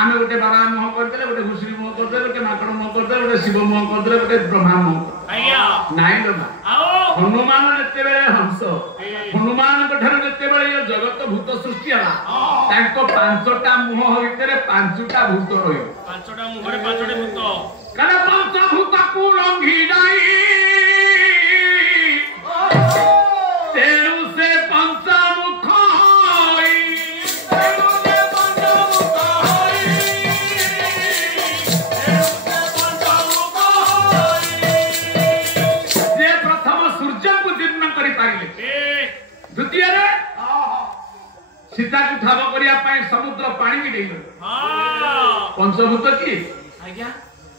आमे गोटे बारा मोह कर देले गोटे घुसरी मोह कर देले गोटे माकड़ मोह कर देले गोटे शिव मोह कर देले गोटे ब्रह्मा मोह आज्ञा नाइ लो ना आओ हनुमान जते बेले हंस हनुमान को ठार जते बेले ये जगत भूत सृष्टि हला तांको पांचटा मुह भितरे पांचटा भूत रही पांचटा मुहरे पांचटे भूत काला पंच भूत को लंघी जाई तेरु से पंचमुख होई तेरु से पंचमुख होई तेरु से पंचमुख होई जे प्रथम सूर्य को जीर्ण करि पारिले द्वितीय रे सीता को ठाब करिया पाए समुद्र पानी की देई हां पंचभूत की आज्ञा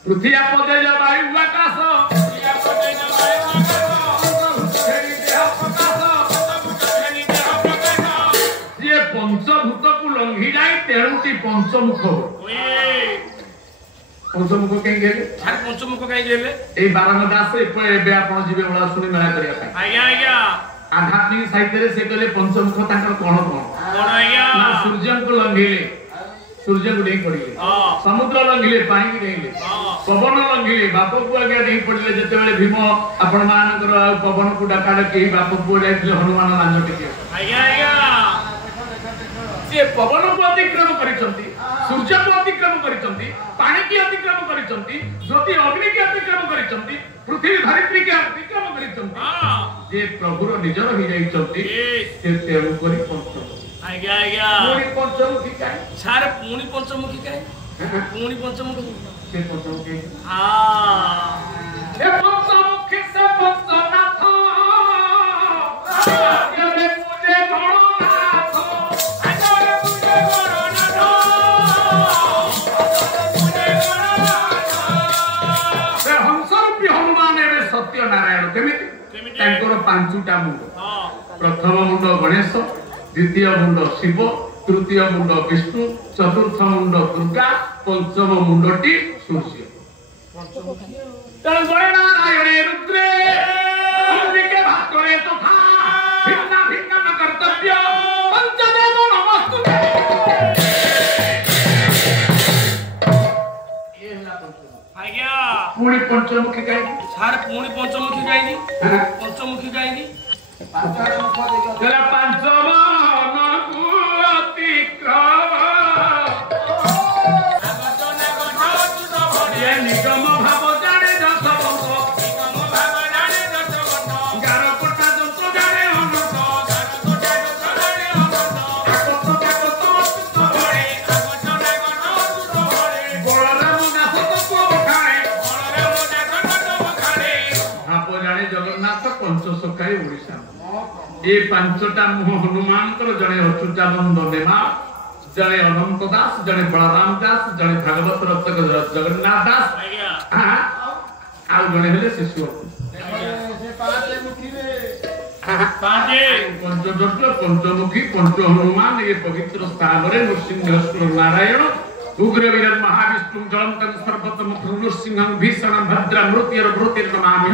पृथ्वी आपदे वायु आकाश पृथ्वी आपदे वायु आकाश ये पंचभूत को लंघी जाए तेरुटी पंचमुख पंचमुख कहीं गेले आर पंचमुख काई गेले ए बारंग दास एबे आपण जीवे बड़ा सुनी मेला करिया पाए आज्ञा आज्ञा आध्यात्मिक साहित्य रे से कहले पंचमुख ताकर कोन कोन आज्ञा ना सूर्य को लंघिले सूर्य को नहीं पड़िले समुद्र लंघिले पानी की नहीं पवन लंघिले बाप को आगे नहीं पड़िले जते बेले भीम आपण मानकर पवन को डाका के बाप को जाइले हनुमान लांज टिके आज्ञा आज्ञा से पवन को अतिक्रम करिसंती सूर्य को अतिक्रम करिसंती पानी की अतिक्रम करिसंती ज्योति अग्नि की अतिक्रम करिसंती पृथ्वी धरित्री के अतिक्रम करिसंती जे प्रभुर निजर ही जाइसंती से तेरु करी पंचम आज्ञा आज्ञा पूरी पंचमुखी काय सारे पूणी पंचमुखी काय पूणी पंचमुखी से पंचमुखी हां ए पंचमुखी से पंचनाथ आगे मुझे गणनाथ आगे मुझे गणनाथ से हंसरूपी हनुमान एबे सत्य नारायण केमिति तांकर पांचटा मुंड प्रथम मुंड गणेश द्वितीय मुंड शिव तृतीय मुंड विष्णु चतुर्थ मुंड दुर्गा पंचम मुंडटी सूर्य नारायणे रुद्रे अंबिके भास्करे तथा भिन्न भिन्न कर्तव्य पंचमुखी कहीं ସାର୍ ପୁଣି ପଞ୍ଚମୁଖୀ କାହିଁକି ପଞ୍ଚମୁଖୀ କାହିଁକି चला पंचमनकु अतिक्रम ये निगम भाव जाने दशवंत गारकोटा दंत जाने अनंत बलराम दास तत्व बखाणे आप जाने जगन्नाथ पंचसखाई ओडिशा ये पांचटा मुह हनुमान जड़े अच्युतानंद नेमा जड़े अनंत दास जड़े बलराम दास जड़े भागवत रचक जगन्नाथ दास जड़े हेले शिशु पंचमुखी पंच हनुमान ये पवित्र स्थान नृसिंह नारायण उग्र वीर महाविष्णु जलंतम सर्वतम नृसिंह भीषण भद्र मृत्युर्नमामि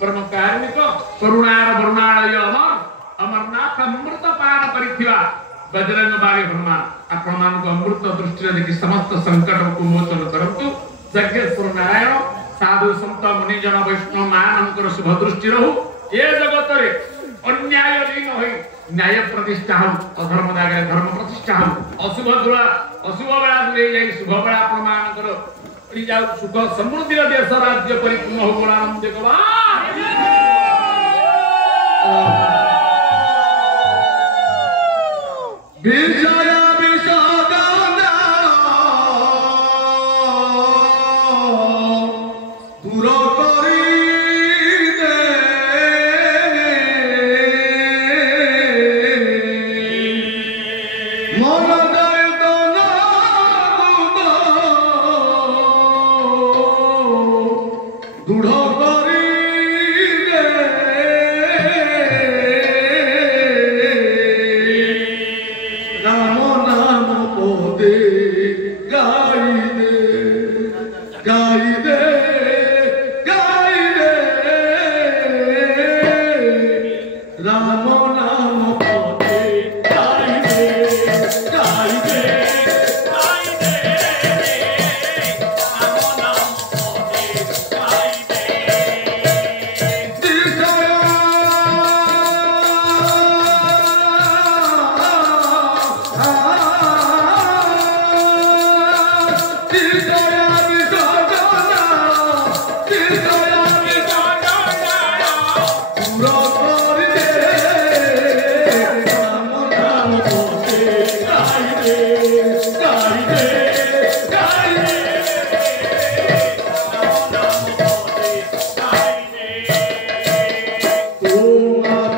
परम कार्मिक करुणार वरुणालय अमरनाथ अमृत पान करिथिबा बजरंग बाली हनुमान आपण मानक अमृत दृष्टि देखि समस्त संकट को मोचन करंतु जगेश्वर नारायण साधु संत मुनिजन वैष्णव मानकर शुभ दृष्टि रहु ए जगत रे अन्याय लीन होई न्याय प्रतिष्ठा हो अधर्म दागे धर्म प्रतिष्ठा हो अशुभ बेला दूरे जाई शुभ बेला आपण मानकर जाऊ सुख समृद्धि देश राज्य परिपूर्ण हो बोलानंद कबा विजय विषगाना दूर करी दे मन दैतना दूर करी दे राम नाम पोदे गाई दे गाई दे गाई दे राम नाम पोदे गाई दे गाई दे गाई दे राम नाम पोदे गाई दे Oh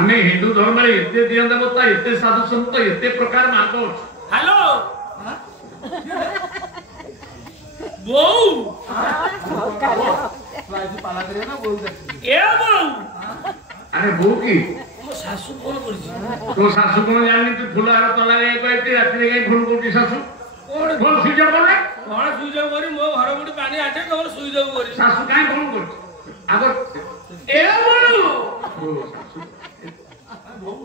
आमे हिंदू धर्म रे एते दिया देवता एते साधु संत एते प्रकार मागो हेलो बहू अरे बहू की सासू फोन कर तो सासू कोन जानि तू फुलार तला रे कहती रात रे गई फोन करती सासू कोन फोन स्विच ऑफ करले कोन स्विच ऑफ करी मो घर गुडी पानी आछे तोर स्विच ऑफ करी सासू काई फोन कर आगो ए बहू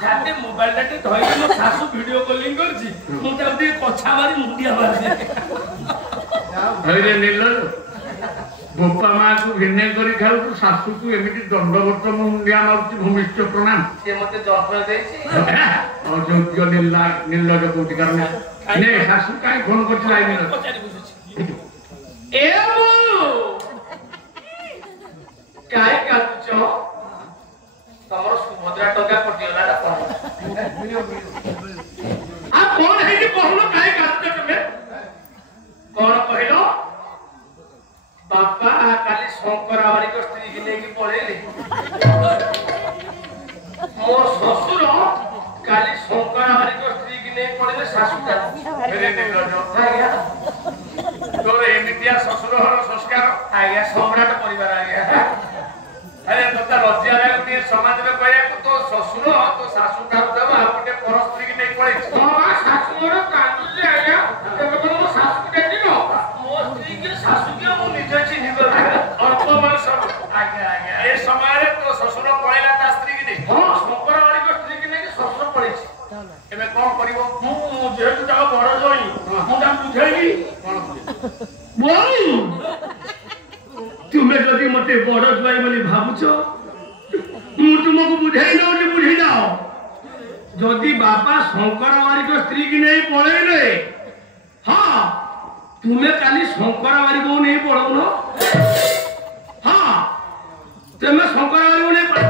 साथे मोबाइल टाटे धोई मो सासू वीडियो कॉलिंग करछि मु ताते कछा मारी मुंडिया मार दे हरे नील बोपा मां को भिन्ने करी खाउ तो सासू को एमिति दंडवत मुंडिया मारछि भूमिष्ठ प्रणाम से मते जन्म देछि और जो नील जो कोटि करना ने सासू काई फोन करछि लाई नील ए बो काय काचो तमरो सुभद्रा टका पटियला कोन आ कोन है कि कहलो काय काचो तमे कोन कहलो बापा काली शंकर आवरी को स्त्री की लेके पळेले मोर ससुर काली शंकर आवरी को स्त्री की लेके पळेले सासू का मेरे ने लजो आज्ञा तोर एमितिया ससुर हर संस्कार आज्ञा सम्राट परिवार आज्ञा अरे तोता लज्जा लागती समाज में कहया तो ससुर तो सासू का देबा आपटे परस्त्री की नहीं पड़े हां सासू मोर कांदु जे आया तबे तो मो सासू के दिनो मो स्त्री के सासू के मो निजे चिन्ह कर अल्प बयस आज्ञा आज्ञा ए समय तो ससुर पळेला ता स्त्री की नहीं हां शंकर वाली को स्त्री की नहीं ससुर पळेछि एमे कोन करिवो मु जेतु ता बड़ जोई मु ता बुझेली कोन बोल तुम्हें जदि मते बड़ जुआई बोली भाबुछ मु तुमको बुझाई दाओ जदि बापा शंकर वारी को स्त्री की नहीं पळेले हां तुम्हें काली शंकर वारी को नहीं पळौनो हां तुम्हें शंकर वारी को नहीं पळ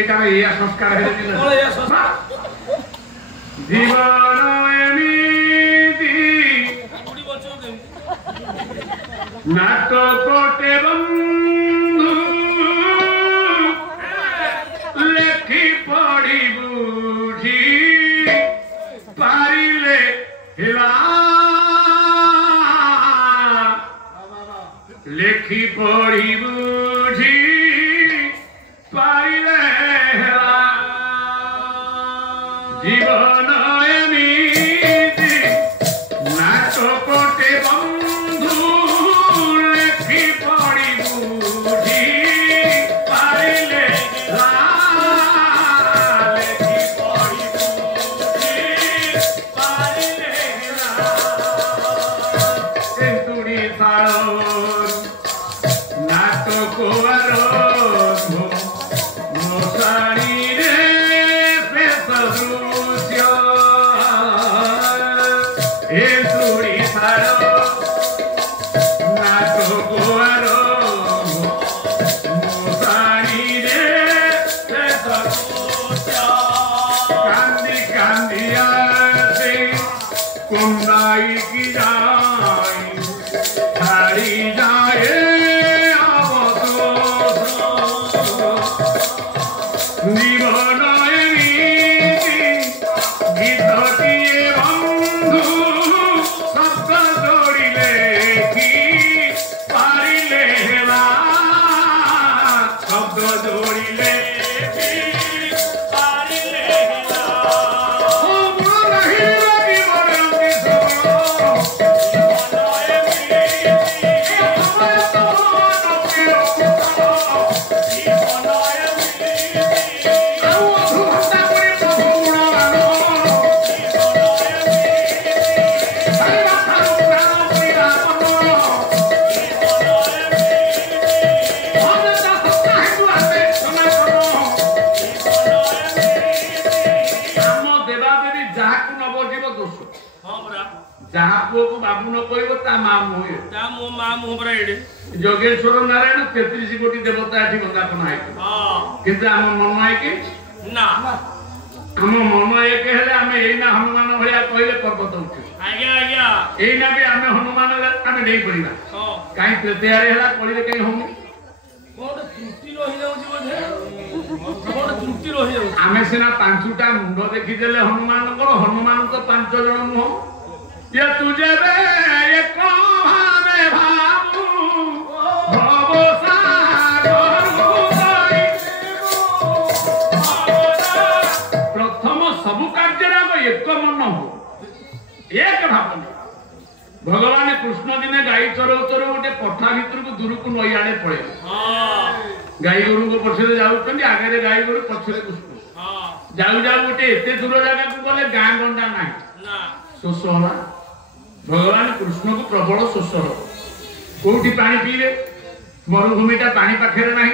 एटा में ये संस्कार है ये संस्कार जीवन एमिति गुडी बचो केम नाटकोटे बंधु लेखी पड़ी बुझी पारिले हिला लेखी पड़ी बुझी पारिले हिला জীবন এমিতি নাটকটে বন্ধু লেখি পড়ি বুঝি পাইলে লেখি পড়ি বুঝি পাইলে সেঞ্চুরি সাড়র নাটক की जाए छाड़ी जाए জীবন গীতটিয়ে বন্ধু শব্দ জড়িলে কি পারিলে হেলা শব্দ জড়িলে যোগেশ্বর নারায়ণ 33 কোটি দেবতা এটি বন্দাপনা হয় কিন্তু আম মন কি না আম মন একে হেলে আমি এই না হনুমান ভলিয়া কইলে পর্বত উঠে আজ্ঞা আজ্ঞা এই না বি আমি হনুমান আমি নেই পড়িবা কাই তৈয়ারি হেলা পড়িলে কাই হমু কোড ত্রুটি রহি যাଉଛି বধে কোড ত্রুটি রহি যাଉଛି আমি সিনা পাঁচটা মুন্ড দেখি দেলে হনুমানଙ୍କର হনুମାନଙ୍କ 5 ଜଣ ମୁହ ये तुझे रे एक भावे भाबू भव सागर प्रथम सबु कार्य एक मन हो एक भाव भगवान कृष्ण दिने गाई चरौ चरौ गोटे पठा भितर को दूर को नई आड़े पड़े गाई गोरु को पछरे जाउछन आगे गाई गोरु पछरे कृष्ण जाउ जाउ गोटे एते दूर जगह को गले गां गंडा नाही ना सोसोला भगवान कृष्ण को प्रबल शोष कोठी पानी पीवे मरुभूमिटा पानी पाखे ना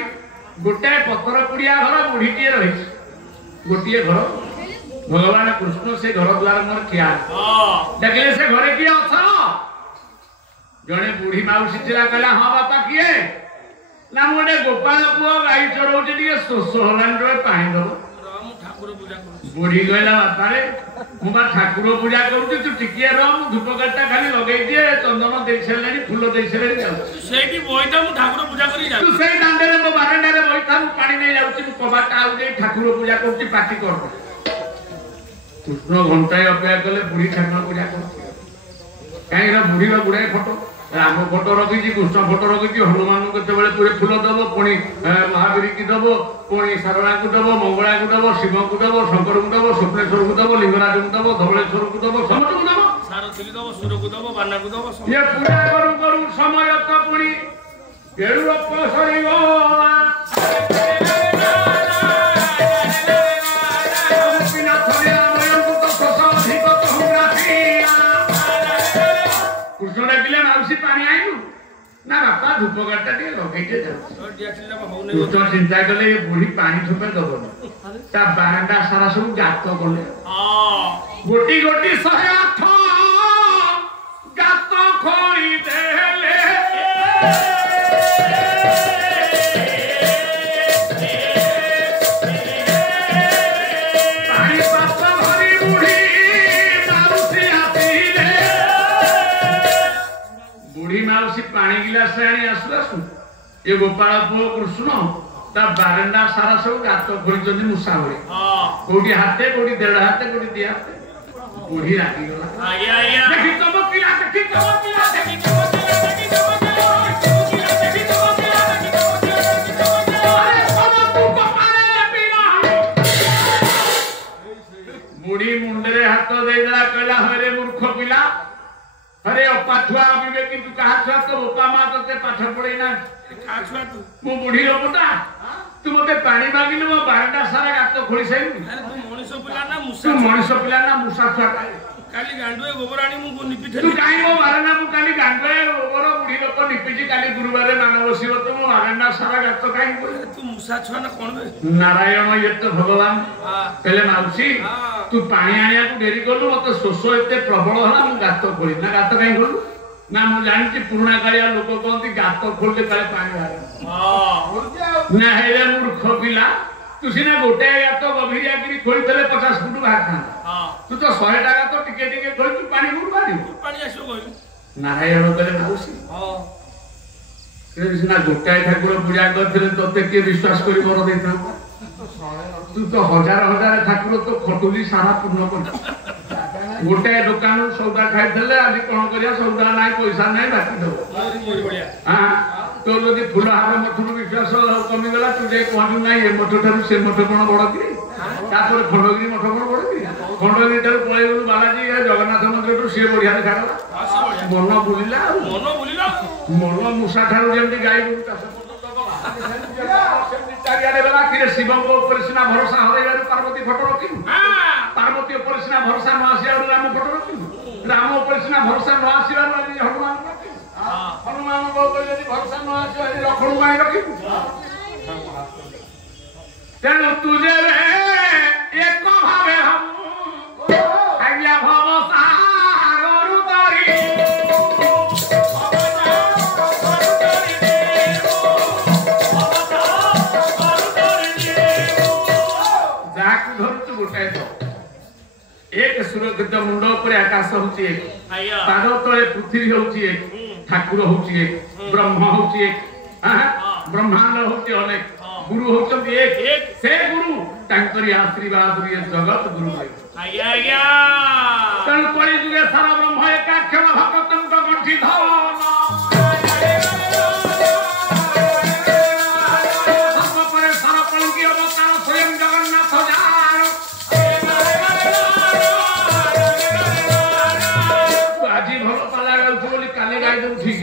गोटाए पतर कुड़िया घर बुढ़ीटे रही गोटे घर भगवान कृष्ण से घर द्वार मोर ठिया देखले से घरे किए अछ जड़े बुढ़ी माउसी चिरा कहला हाँ बापा किए ना मोटे गोपाल पुओ गाई चरौची टे शोष हलान पानी दब बुढ़ी कहला बापा रे मुबा ठाकुर पूजा करूची तू टिकिए रह मु धूपकाटा खाली लगै दिए चंदन दे छलानी फूल दे छलानी जाऊ सेठी बोइता मु ठाकुर पूजा करी जा तू सेई दांडे रे मो बारंडा रे बोइता मु पानी नै जाउची मु कबाटा आउ दे ठाकुर पूजा करूची पाटी कर कृष्ण घंटाए अपेक्षा कले बुढ़ी ठाकुर पूजा करूची काई रा बुढ़ी रा बुढ़ाए फोटो राम फोटो रखी कृष्ण फोटो रखी हनुमान केत पूरे फूल दब पुणी महावीर की दब पुणी सारणा को दब मंगला को दब शिव को दब शंकर को दब स्वप्नेश्वर को दब लिंगराज को दब धवलेश्वर को दब समस्त को दब सारथिली दब सुर को दब बाना को दब ये पूजा करू करू समय तो पुणी केळु अपसरी गो कृष्ण डाकिले माउसी पानी आइलु ना बापा धूपकाटा टे लगैते कृष्ण चिंता कले बुढ़ी पानी थोपे दब ता बारंडा सारा सब गात कले गोटी गोटी 108 गात खोई देले पानी गिलास आनी आसला ये गोपाल पुओ कृष्ण ता बारंडा सारा सब गात खोली मूसा भरी कोटी हाथे कोटी 1.5 हाथे कोटी 2 हाथे बुढ़ी रागी गला आया आया देखि तब पिला देखि तब पिला देखि तब पिला देखि तब पिला देखि तब पिला देखि तब पिला अरे सब तू गोपाल ने पिला बुढ़ी मुंडे हाथ देदेला कहला हरे मूर्ख पिला अरे पाछुआ विवेकी तू कहा छुआ तो बापा माँ ते पाठ पढ़े ना छुआ तू मु बुढ़ी लोकटा तू मते पानी मागिलु मो बारंडा सारा गात खोली सैलु तू मनीष पिला ना तू मुसा मनीष पिला ना मुसा छुआ काली गांडुए गोबराणी मु निपि तू काई मो बारंडा मु काली गांडुए गोबर बुढ़ी लोक निपिजी काली गुरुवार मान बसिब तो मो बारंडा सारा गात काई तू मुसा छुआ ना कोन बे नारायण ये तो भगवान पहले माउसी तू पानी आनिया को डेरी करलु मते शोष एते प्रबल होला मु गात खोली ना गात काई खोलु ना मु जानछि पुराना कालिया लोक कहंती गात खोलले काले पानी बाहर हां ना हेले मूर्ख पिला तू सिने गोटे गात गभीरिया गिरी खोलतले 50 फुट बाहर था हां तू तो 100 टाका तो टिके टिके खोल तू पानी गुड़ बारी पानी आसो कहलु नारायण कहले माउसी हां कृष्ण गोटे ठाकुर पूजा करथिले तते के विश्वास करी मोर देता तू तो हजार हजार ठाकुर तो खटुली सारा पूर्ण कर गोटे दुकान सौदा खाइले आज कौन करिया सौदा नाई पैसा नाई बाकी दो हां तो जदि फूल हार मठरू विश्वास कमी गला तू जे कहू नाई ए मठ ठारू से मठ कोन बड़ कि तापर खंडगिरी मठ कोन बड़ कि खंडगिरी ठारू पळे गलु बालाजी जगन्नाथ मंदिर से बढ़िया देखा मन बुलिला मन मुसा ठारू जेमति गाई गुरु चारियाडे बेला कि शिवंग ऊपर सिना भरोसा हरेबार पार्वती फोटो रखिनु पार्वती ऊपर सिना भरोसा न आसिबार राम फोटो रखिनु राम ऊपर सिना भरोसा न आसिबार हनुमान रखिनु हनुमान ऊपर यदि भरोसा न आसिबार लक्ष्मण माई रखिनु तेणु तुझे एक भावे हम आज्ञा भरोसा गरु तारी एक सुरक्षित मुंड पर आकाश होची एक पाद तले पृथ्वी होची एक ठाकुर होची एक ब्रह्म होची एक ब्रह्मांड होची अनेक गुरु होचंती एक से गुरु तांकरी आशीर्वाद रे जगत गुरु आज्ञा आज्ञा तन कଳି जुगे सारा ब्रह्म एकाक्षर भक्तन को गंठी धन सब पर सारा कलंकी अवतार स्वयं जगन्नाथ जार আজি ভল পালা গাউছ বলি কালে গাই দউ ঠিক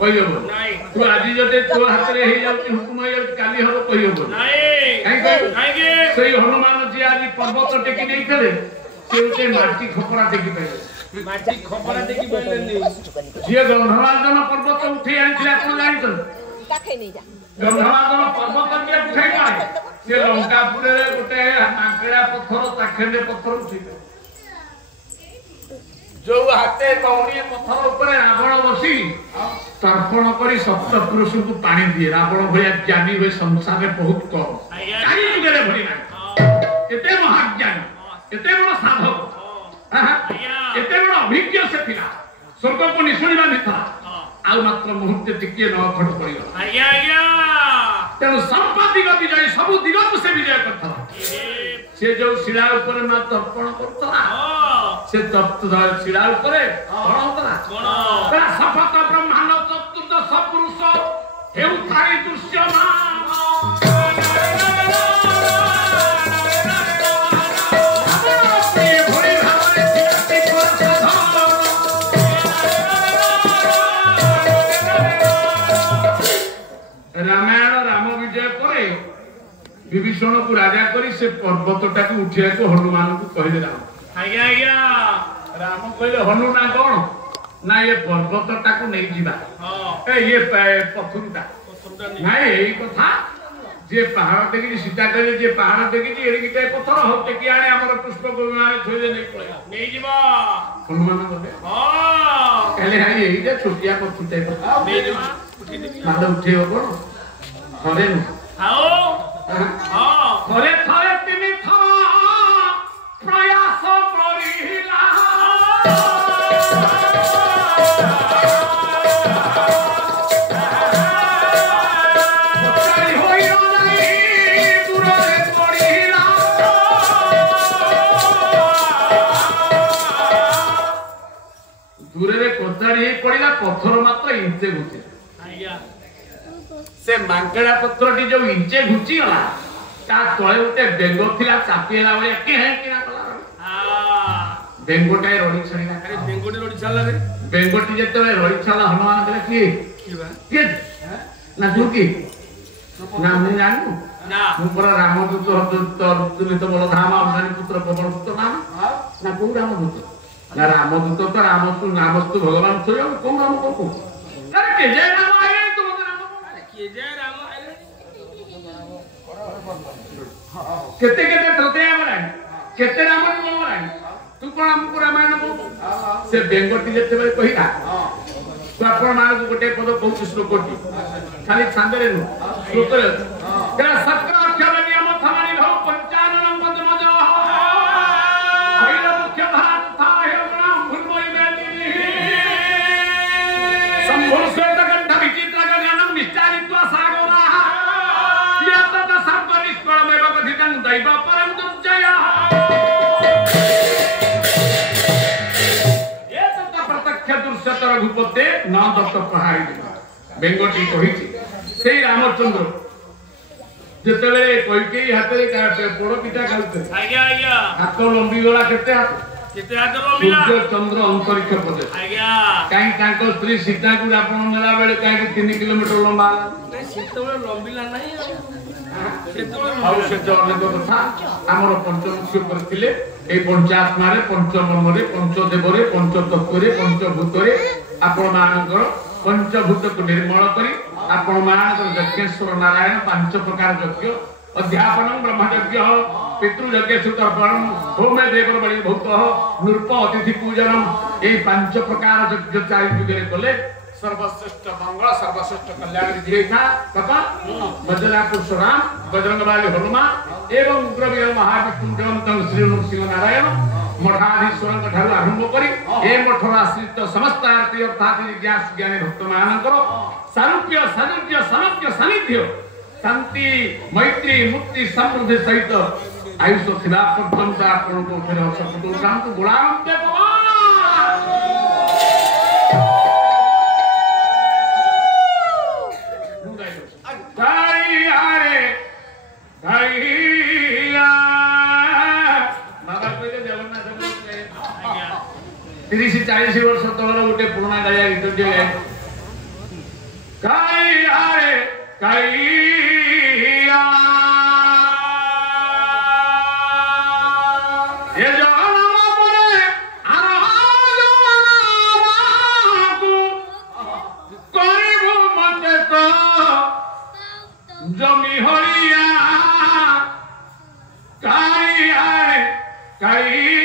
কইব নাই তু আজি যদি তো হাতরে হেই যাউছি হুকুম হই যাউছি কালি হলো কইব নাই কাইকে সেই হনুমান জি আজি পর্বত টেকি নেইতলে সেউতে মাটি খপরা টেকি পাইলে মাটি খপরা টেকি পাইলে নি যে গন্ধমার্জন পর্বত উঠে আনছিল আপনি জানেন কাকে নেই যা গন্ধমার্জন পর্বত কে উঠাই পায় সে লঙ্কাপুরে গোটে মাকড়া পথর তাখেলে পথর উঠি जो हाथे कौणी पत्थर ऊपर रावण बसी तर्पण करी सप्त पुरुष को पानी दिए रावण भया ज्ञानी हुए संसार में बहुत कम चारि जुगरे भरी ना एते महाज्ञानी एते बड़ साधक एते बड़ अभिज्ञ से पिला स्वर्ग को निशुणिबा मिथा आ मात्र मुहूर्त टिके न खट पड़ियो आज्ञा आज्ञा तेनु संपत्ति गति जाई सब दिग को से विजय करथा से जो शिला ऊपर ना तर्पण करतला से तप्त शिला ऊपर कोन होतला कोन सफत ब्रह्मांड चतुर्थ सपुरुष हेउ थारी दृश्यमान रामायण राम विजय पर विभीषण को राजा करी से पर्वतटा को उठिया को हनुमान को कहले राम आज्ञा आज्ञा राम कहले हनु ना कोन ना ये पर्वतटा को नहीं जीवा ए ये पथुरटा ना एई कथा जे पहाड़ देखि सीता कहले जे पहाड़ देखि एड़ी किटे पत्थर हो टेकी आने हमर पुष्प को मारे थोइले नहीं पड़ेगा नहीं जीवा हनुमान कहले हां कहले हाय एई जे छोटिया पथुरटा नहीं जीवा माता उठे हो कोन हरे आओ हां हरे थारे तिनी था प्रयास करिला चली होई नाही दूरे पड़िला दूरे कोताड़ी पड़िला पत्थर मात्र इंचे घुचे आज्ञा से मांकड़ा पत्थरटी जो इंचे घुची गला ता तळे उते बेंग थिला चापिला बळे के हे किना ବେଙ୍ଗଟାଏ ରଡ଼ି ଛାଡ଼ିଲା ଆରେ ବେଙ୍ଗଟି ରଡ଼ି ଛାଡ଼ିଲା ରେ ବେଙ୍ଗଟି ଯେତେବେଳେ ରଡ଼ି ଛାଡ଼ିଲା ହନୁମାନ କହିଲା କିଏ କିଏ ନା ତୁ କି ନା ମୁଁ ଜାଣିନୁ ନା ମୁଁ ପରା ରାମଦୂତ ତୁଲିତ ବଳଧାମ ଅମ୍ବାନୀ ପୁତ୍ର ପବନ ପୁତ୍ର ନାମ ନା କୋଉ ରାମଦୂତ ନା ରାମଦୂତ ତ ରାମସ୍ତୁ ଭଗବାନ ସ୍ୱୟଂ କୋଉ ରାମ କୋଉ ଆରେ କେଜାଏ ରାମ ଆଇଲାଣି ତୁ ମତେ ରାମ କିଏ ଯେ ରାମ ଆଇଲେ କେତେ କେତେ ତୋତେ ଆମରାଣି କେତେ ରାମ ଆମରାଣି ତୁ କଣ ଆମକୁ ରାମାୟଣ କହୁଛୁ ସେ ବେଙ୍ଗଟି ଯେତେବେଳେ କହିଲା ତୁ ଆପଣ ମାନଙ୍କୁ ଗୋଟେ ପଦ କହୁଛୁ ଶ୍ଲୋକଟି ଖାଲି ଛାନ୍ଦରେ ନୁହଁ ଶ୍ଲୋକରେ ଅଛି ସତ୍ର ଅକ୍ଷର ନିୟମ ଥମାନି ଭବ ପଞ୍ଚାନନ ପଦ ମଜ ହଇଲ ମୁଖ୍ୟ ଧାରା ତଥା ହେମଣ ଭୂମଇ ବେଦି ସମ୍ଭୂ ଶ୍ୱେତ ଗନ୍ଧ ବିଚିତ୍ର ଗଗନଂ ନିଶ୍ଚାରିତ୍ୱ ସାଗରା ୟତତ ସର୍ବ ନିଷ୍କଳମେବ কথିତଂ ଦୈବ ପରಂ ଦୁର୍ଜୟ ଏତତ ପ୍ରତ୍ୟକ୍ଷ ଦୃଶ୍ୟତ ରଘୁପତେ ନ ଦତ୍ତ ପ୍ରହାରି ବେଙ୍ଗଟି କହିଛି ସେଇ ରାମଚନ୍ଦ୍ର ଯେତେବେଳେ କୈକେୟୀ ହାତରେ ପୋଡ ପିଠା ଖାଉଥିଲେ ଆଜ୍ଞା ଆଜ୍ଞା ହାତ ଲମ୍ବିଗଲା କେତେ ହାତ ଲମ୍ବିଲା ସୂର୍ଯ୍ୟ ଚନ୍ଦ୍ର ଅନ୍ତରିକ୍ଷ ପର୍ଯ୍ୟନ୍ତ ଆଜ୍ଞା କାହିଁ ତାଙ୍କ ସ୍ତ୍ରୀ ସୀତାଙ୍କୁ ରାବଣ ନେଲା ବେଳେ କାହିଁକି 3 କିଲୋମିଟର ଲମ୍ବା ହେଲା ସେତେବେଳେ ଲମ୍ବିଲା ନାହିଁ ଆଉ ସେ ଅନେକ କଥା ଆମର ପଞ୍ଚମୁଖ୍ୟ କରିଥିଲେ এই পঞ্চাত্মারে পঞ্চমর্মরে পঞ্চদেবরে পঞ্চতত্ত্বরে পঞ্চভূতরে আপন মানଙ୍କର পঞ্চভূতକୁ ନିର୍ମଳ କରି ଆପଣ ମାନଙ୍କର ଯଜ୍ଞେଶ୍ୱର ନାରାୟଣ ପାଞ୍ଚ ପ୍ରକାର ଯଜ୍ଞ ଅଧ୍ୟାପନଂ ବ୍ରହ୍ମଯଜ୍ଞ ପିତୃଯଜ୍ଞ ସୁତର୍ପଣଂ ହୋମେ ଦେବର ବଳି ଭୂତ ନୃପ ଅତିଥି ପୂଜନଂ এই ପାଞ୍ଚ ପ୍ରକାର ଯଜ୍ଞ ଚାରି ଯୁଗରେ କଲେ सर्वश्रेष्ठ मंगल सर्वश्रेष्ठ कल्याण विधि था कथा बजरा परशुराम बजरंगबली हनुमान एवं उग्रवीर महाविष्णु जयंतं श्री नृसिंह नारायण मठाधीश्वर ठारू आरंभ करी ए मठर आश्रित समस्त आरती अर्थात ज्ञानी भक्त मानकर सारूप्य सानिध्य सानध्य सानिध्य शांति मैत्री मुक्ति समृद्धि सहित आयुष थिला पर्यंत आपन को फेर हसपटो शांत गुणानंद भगवान तीस 40 वर्ष तलर गोटे पुराणा गाया गीत जमी हरिया काई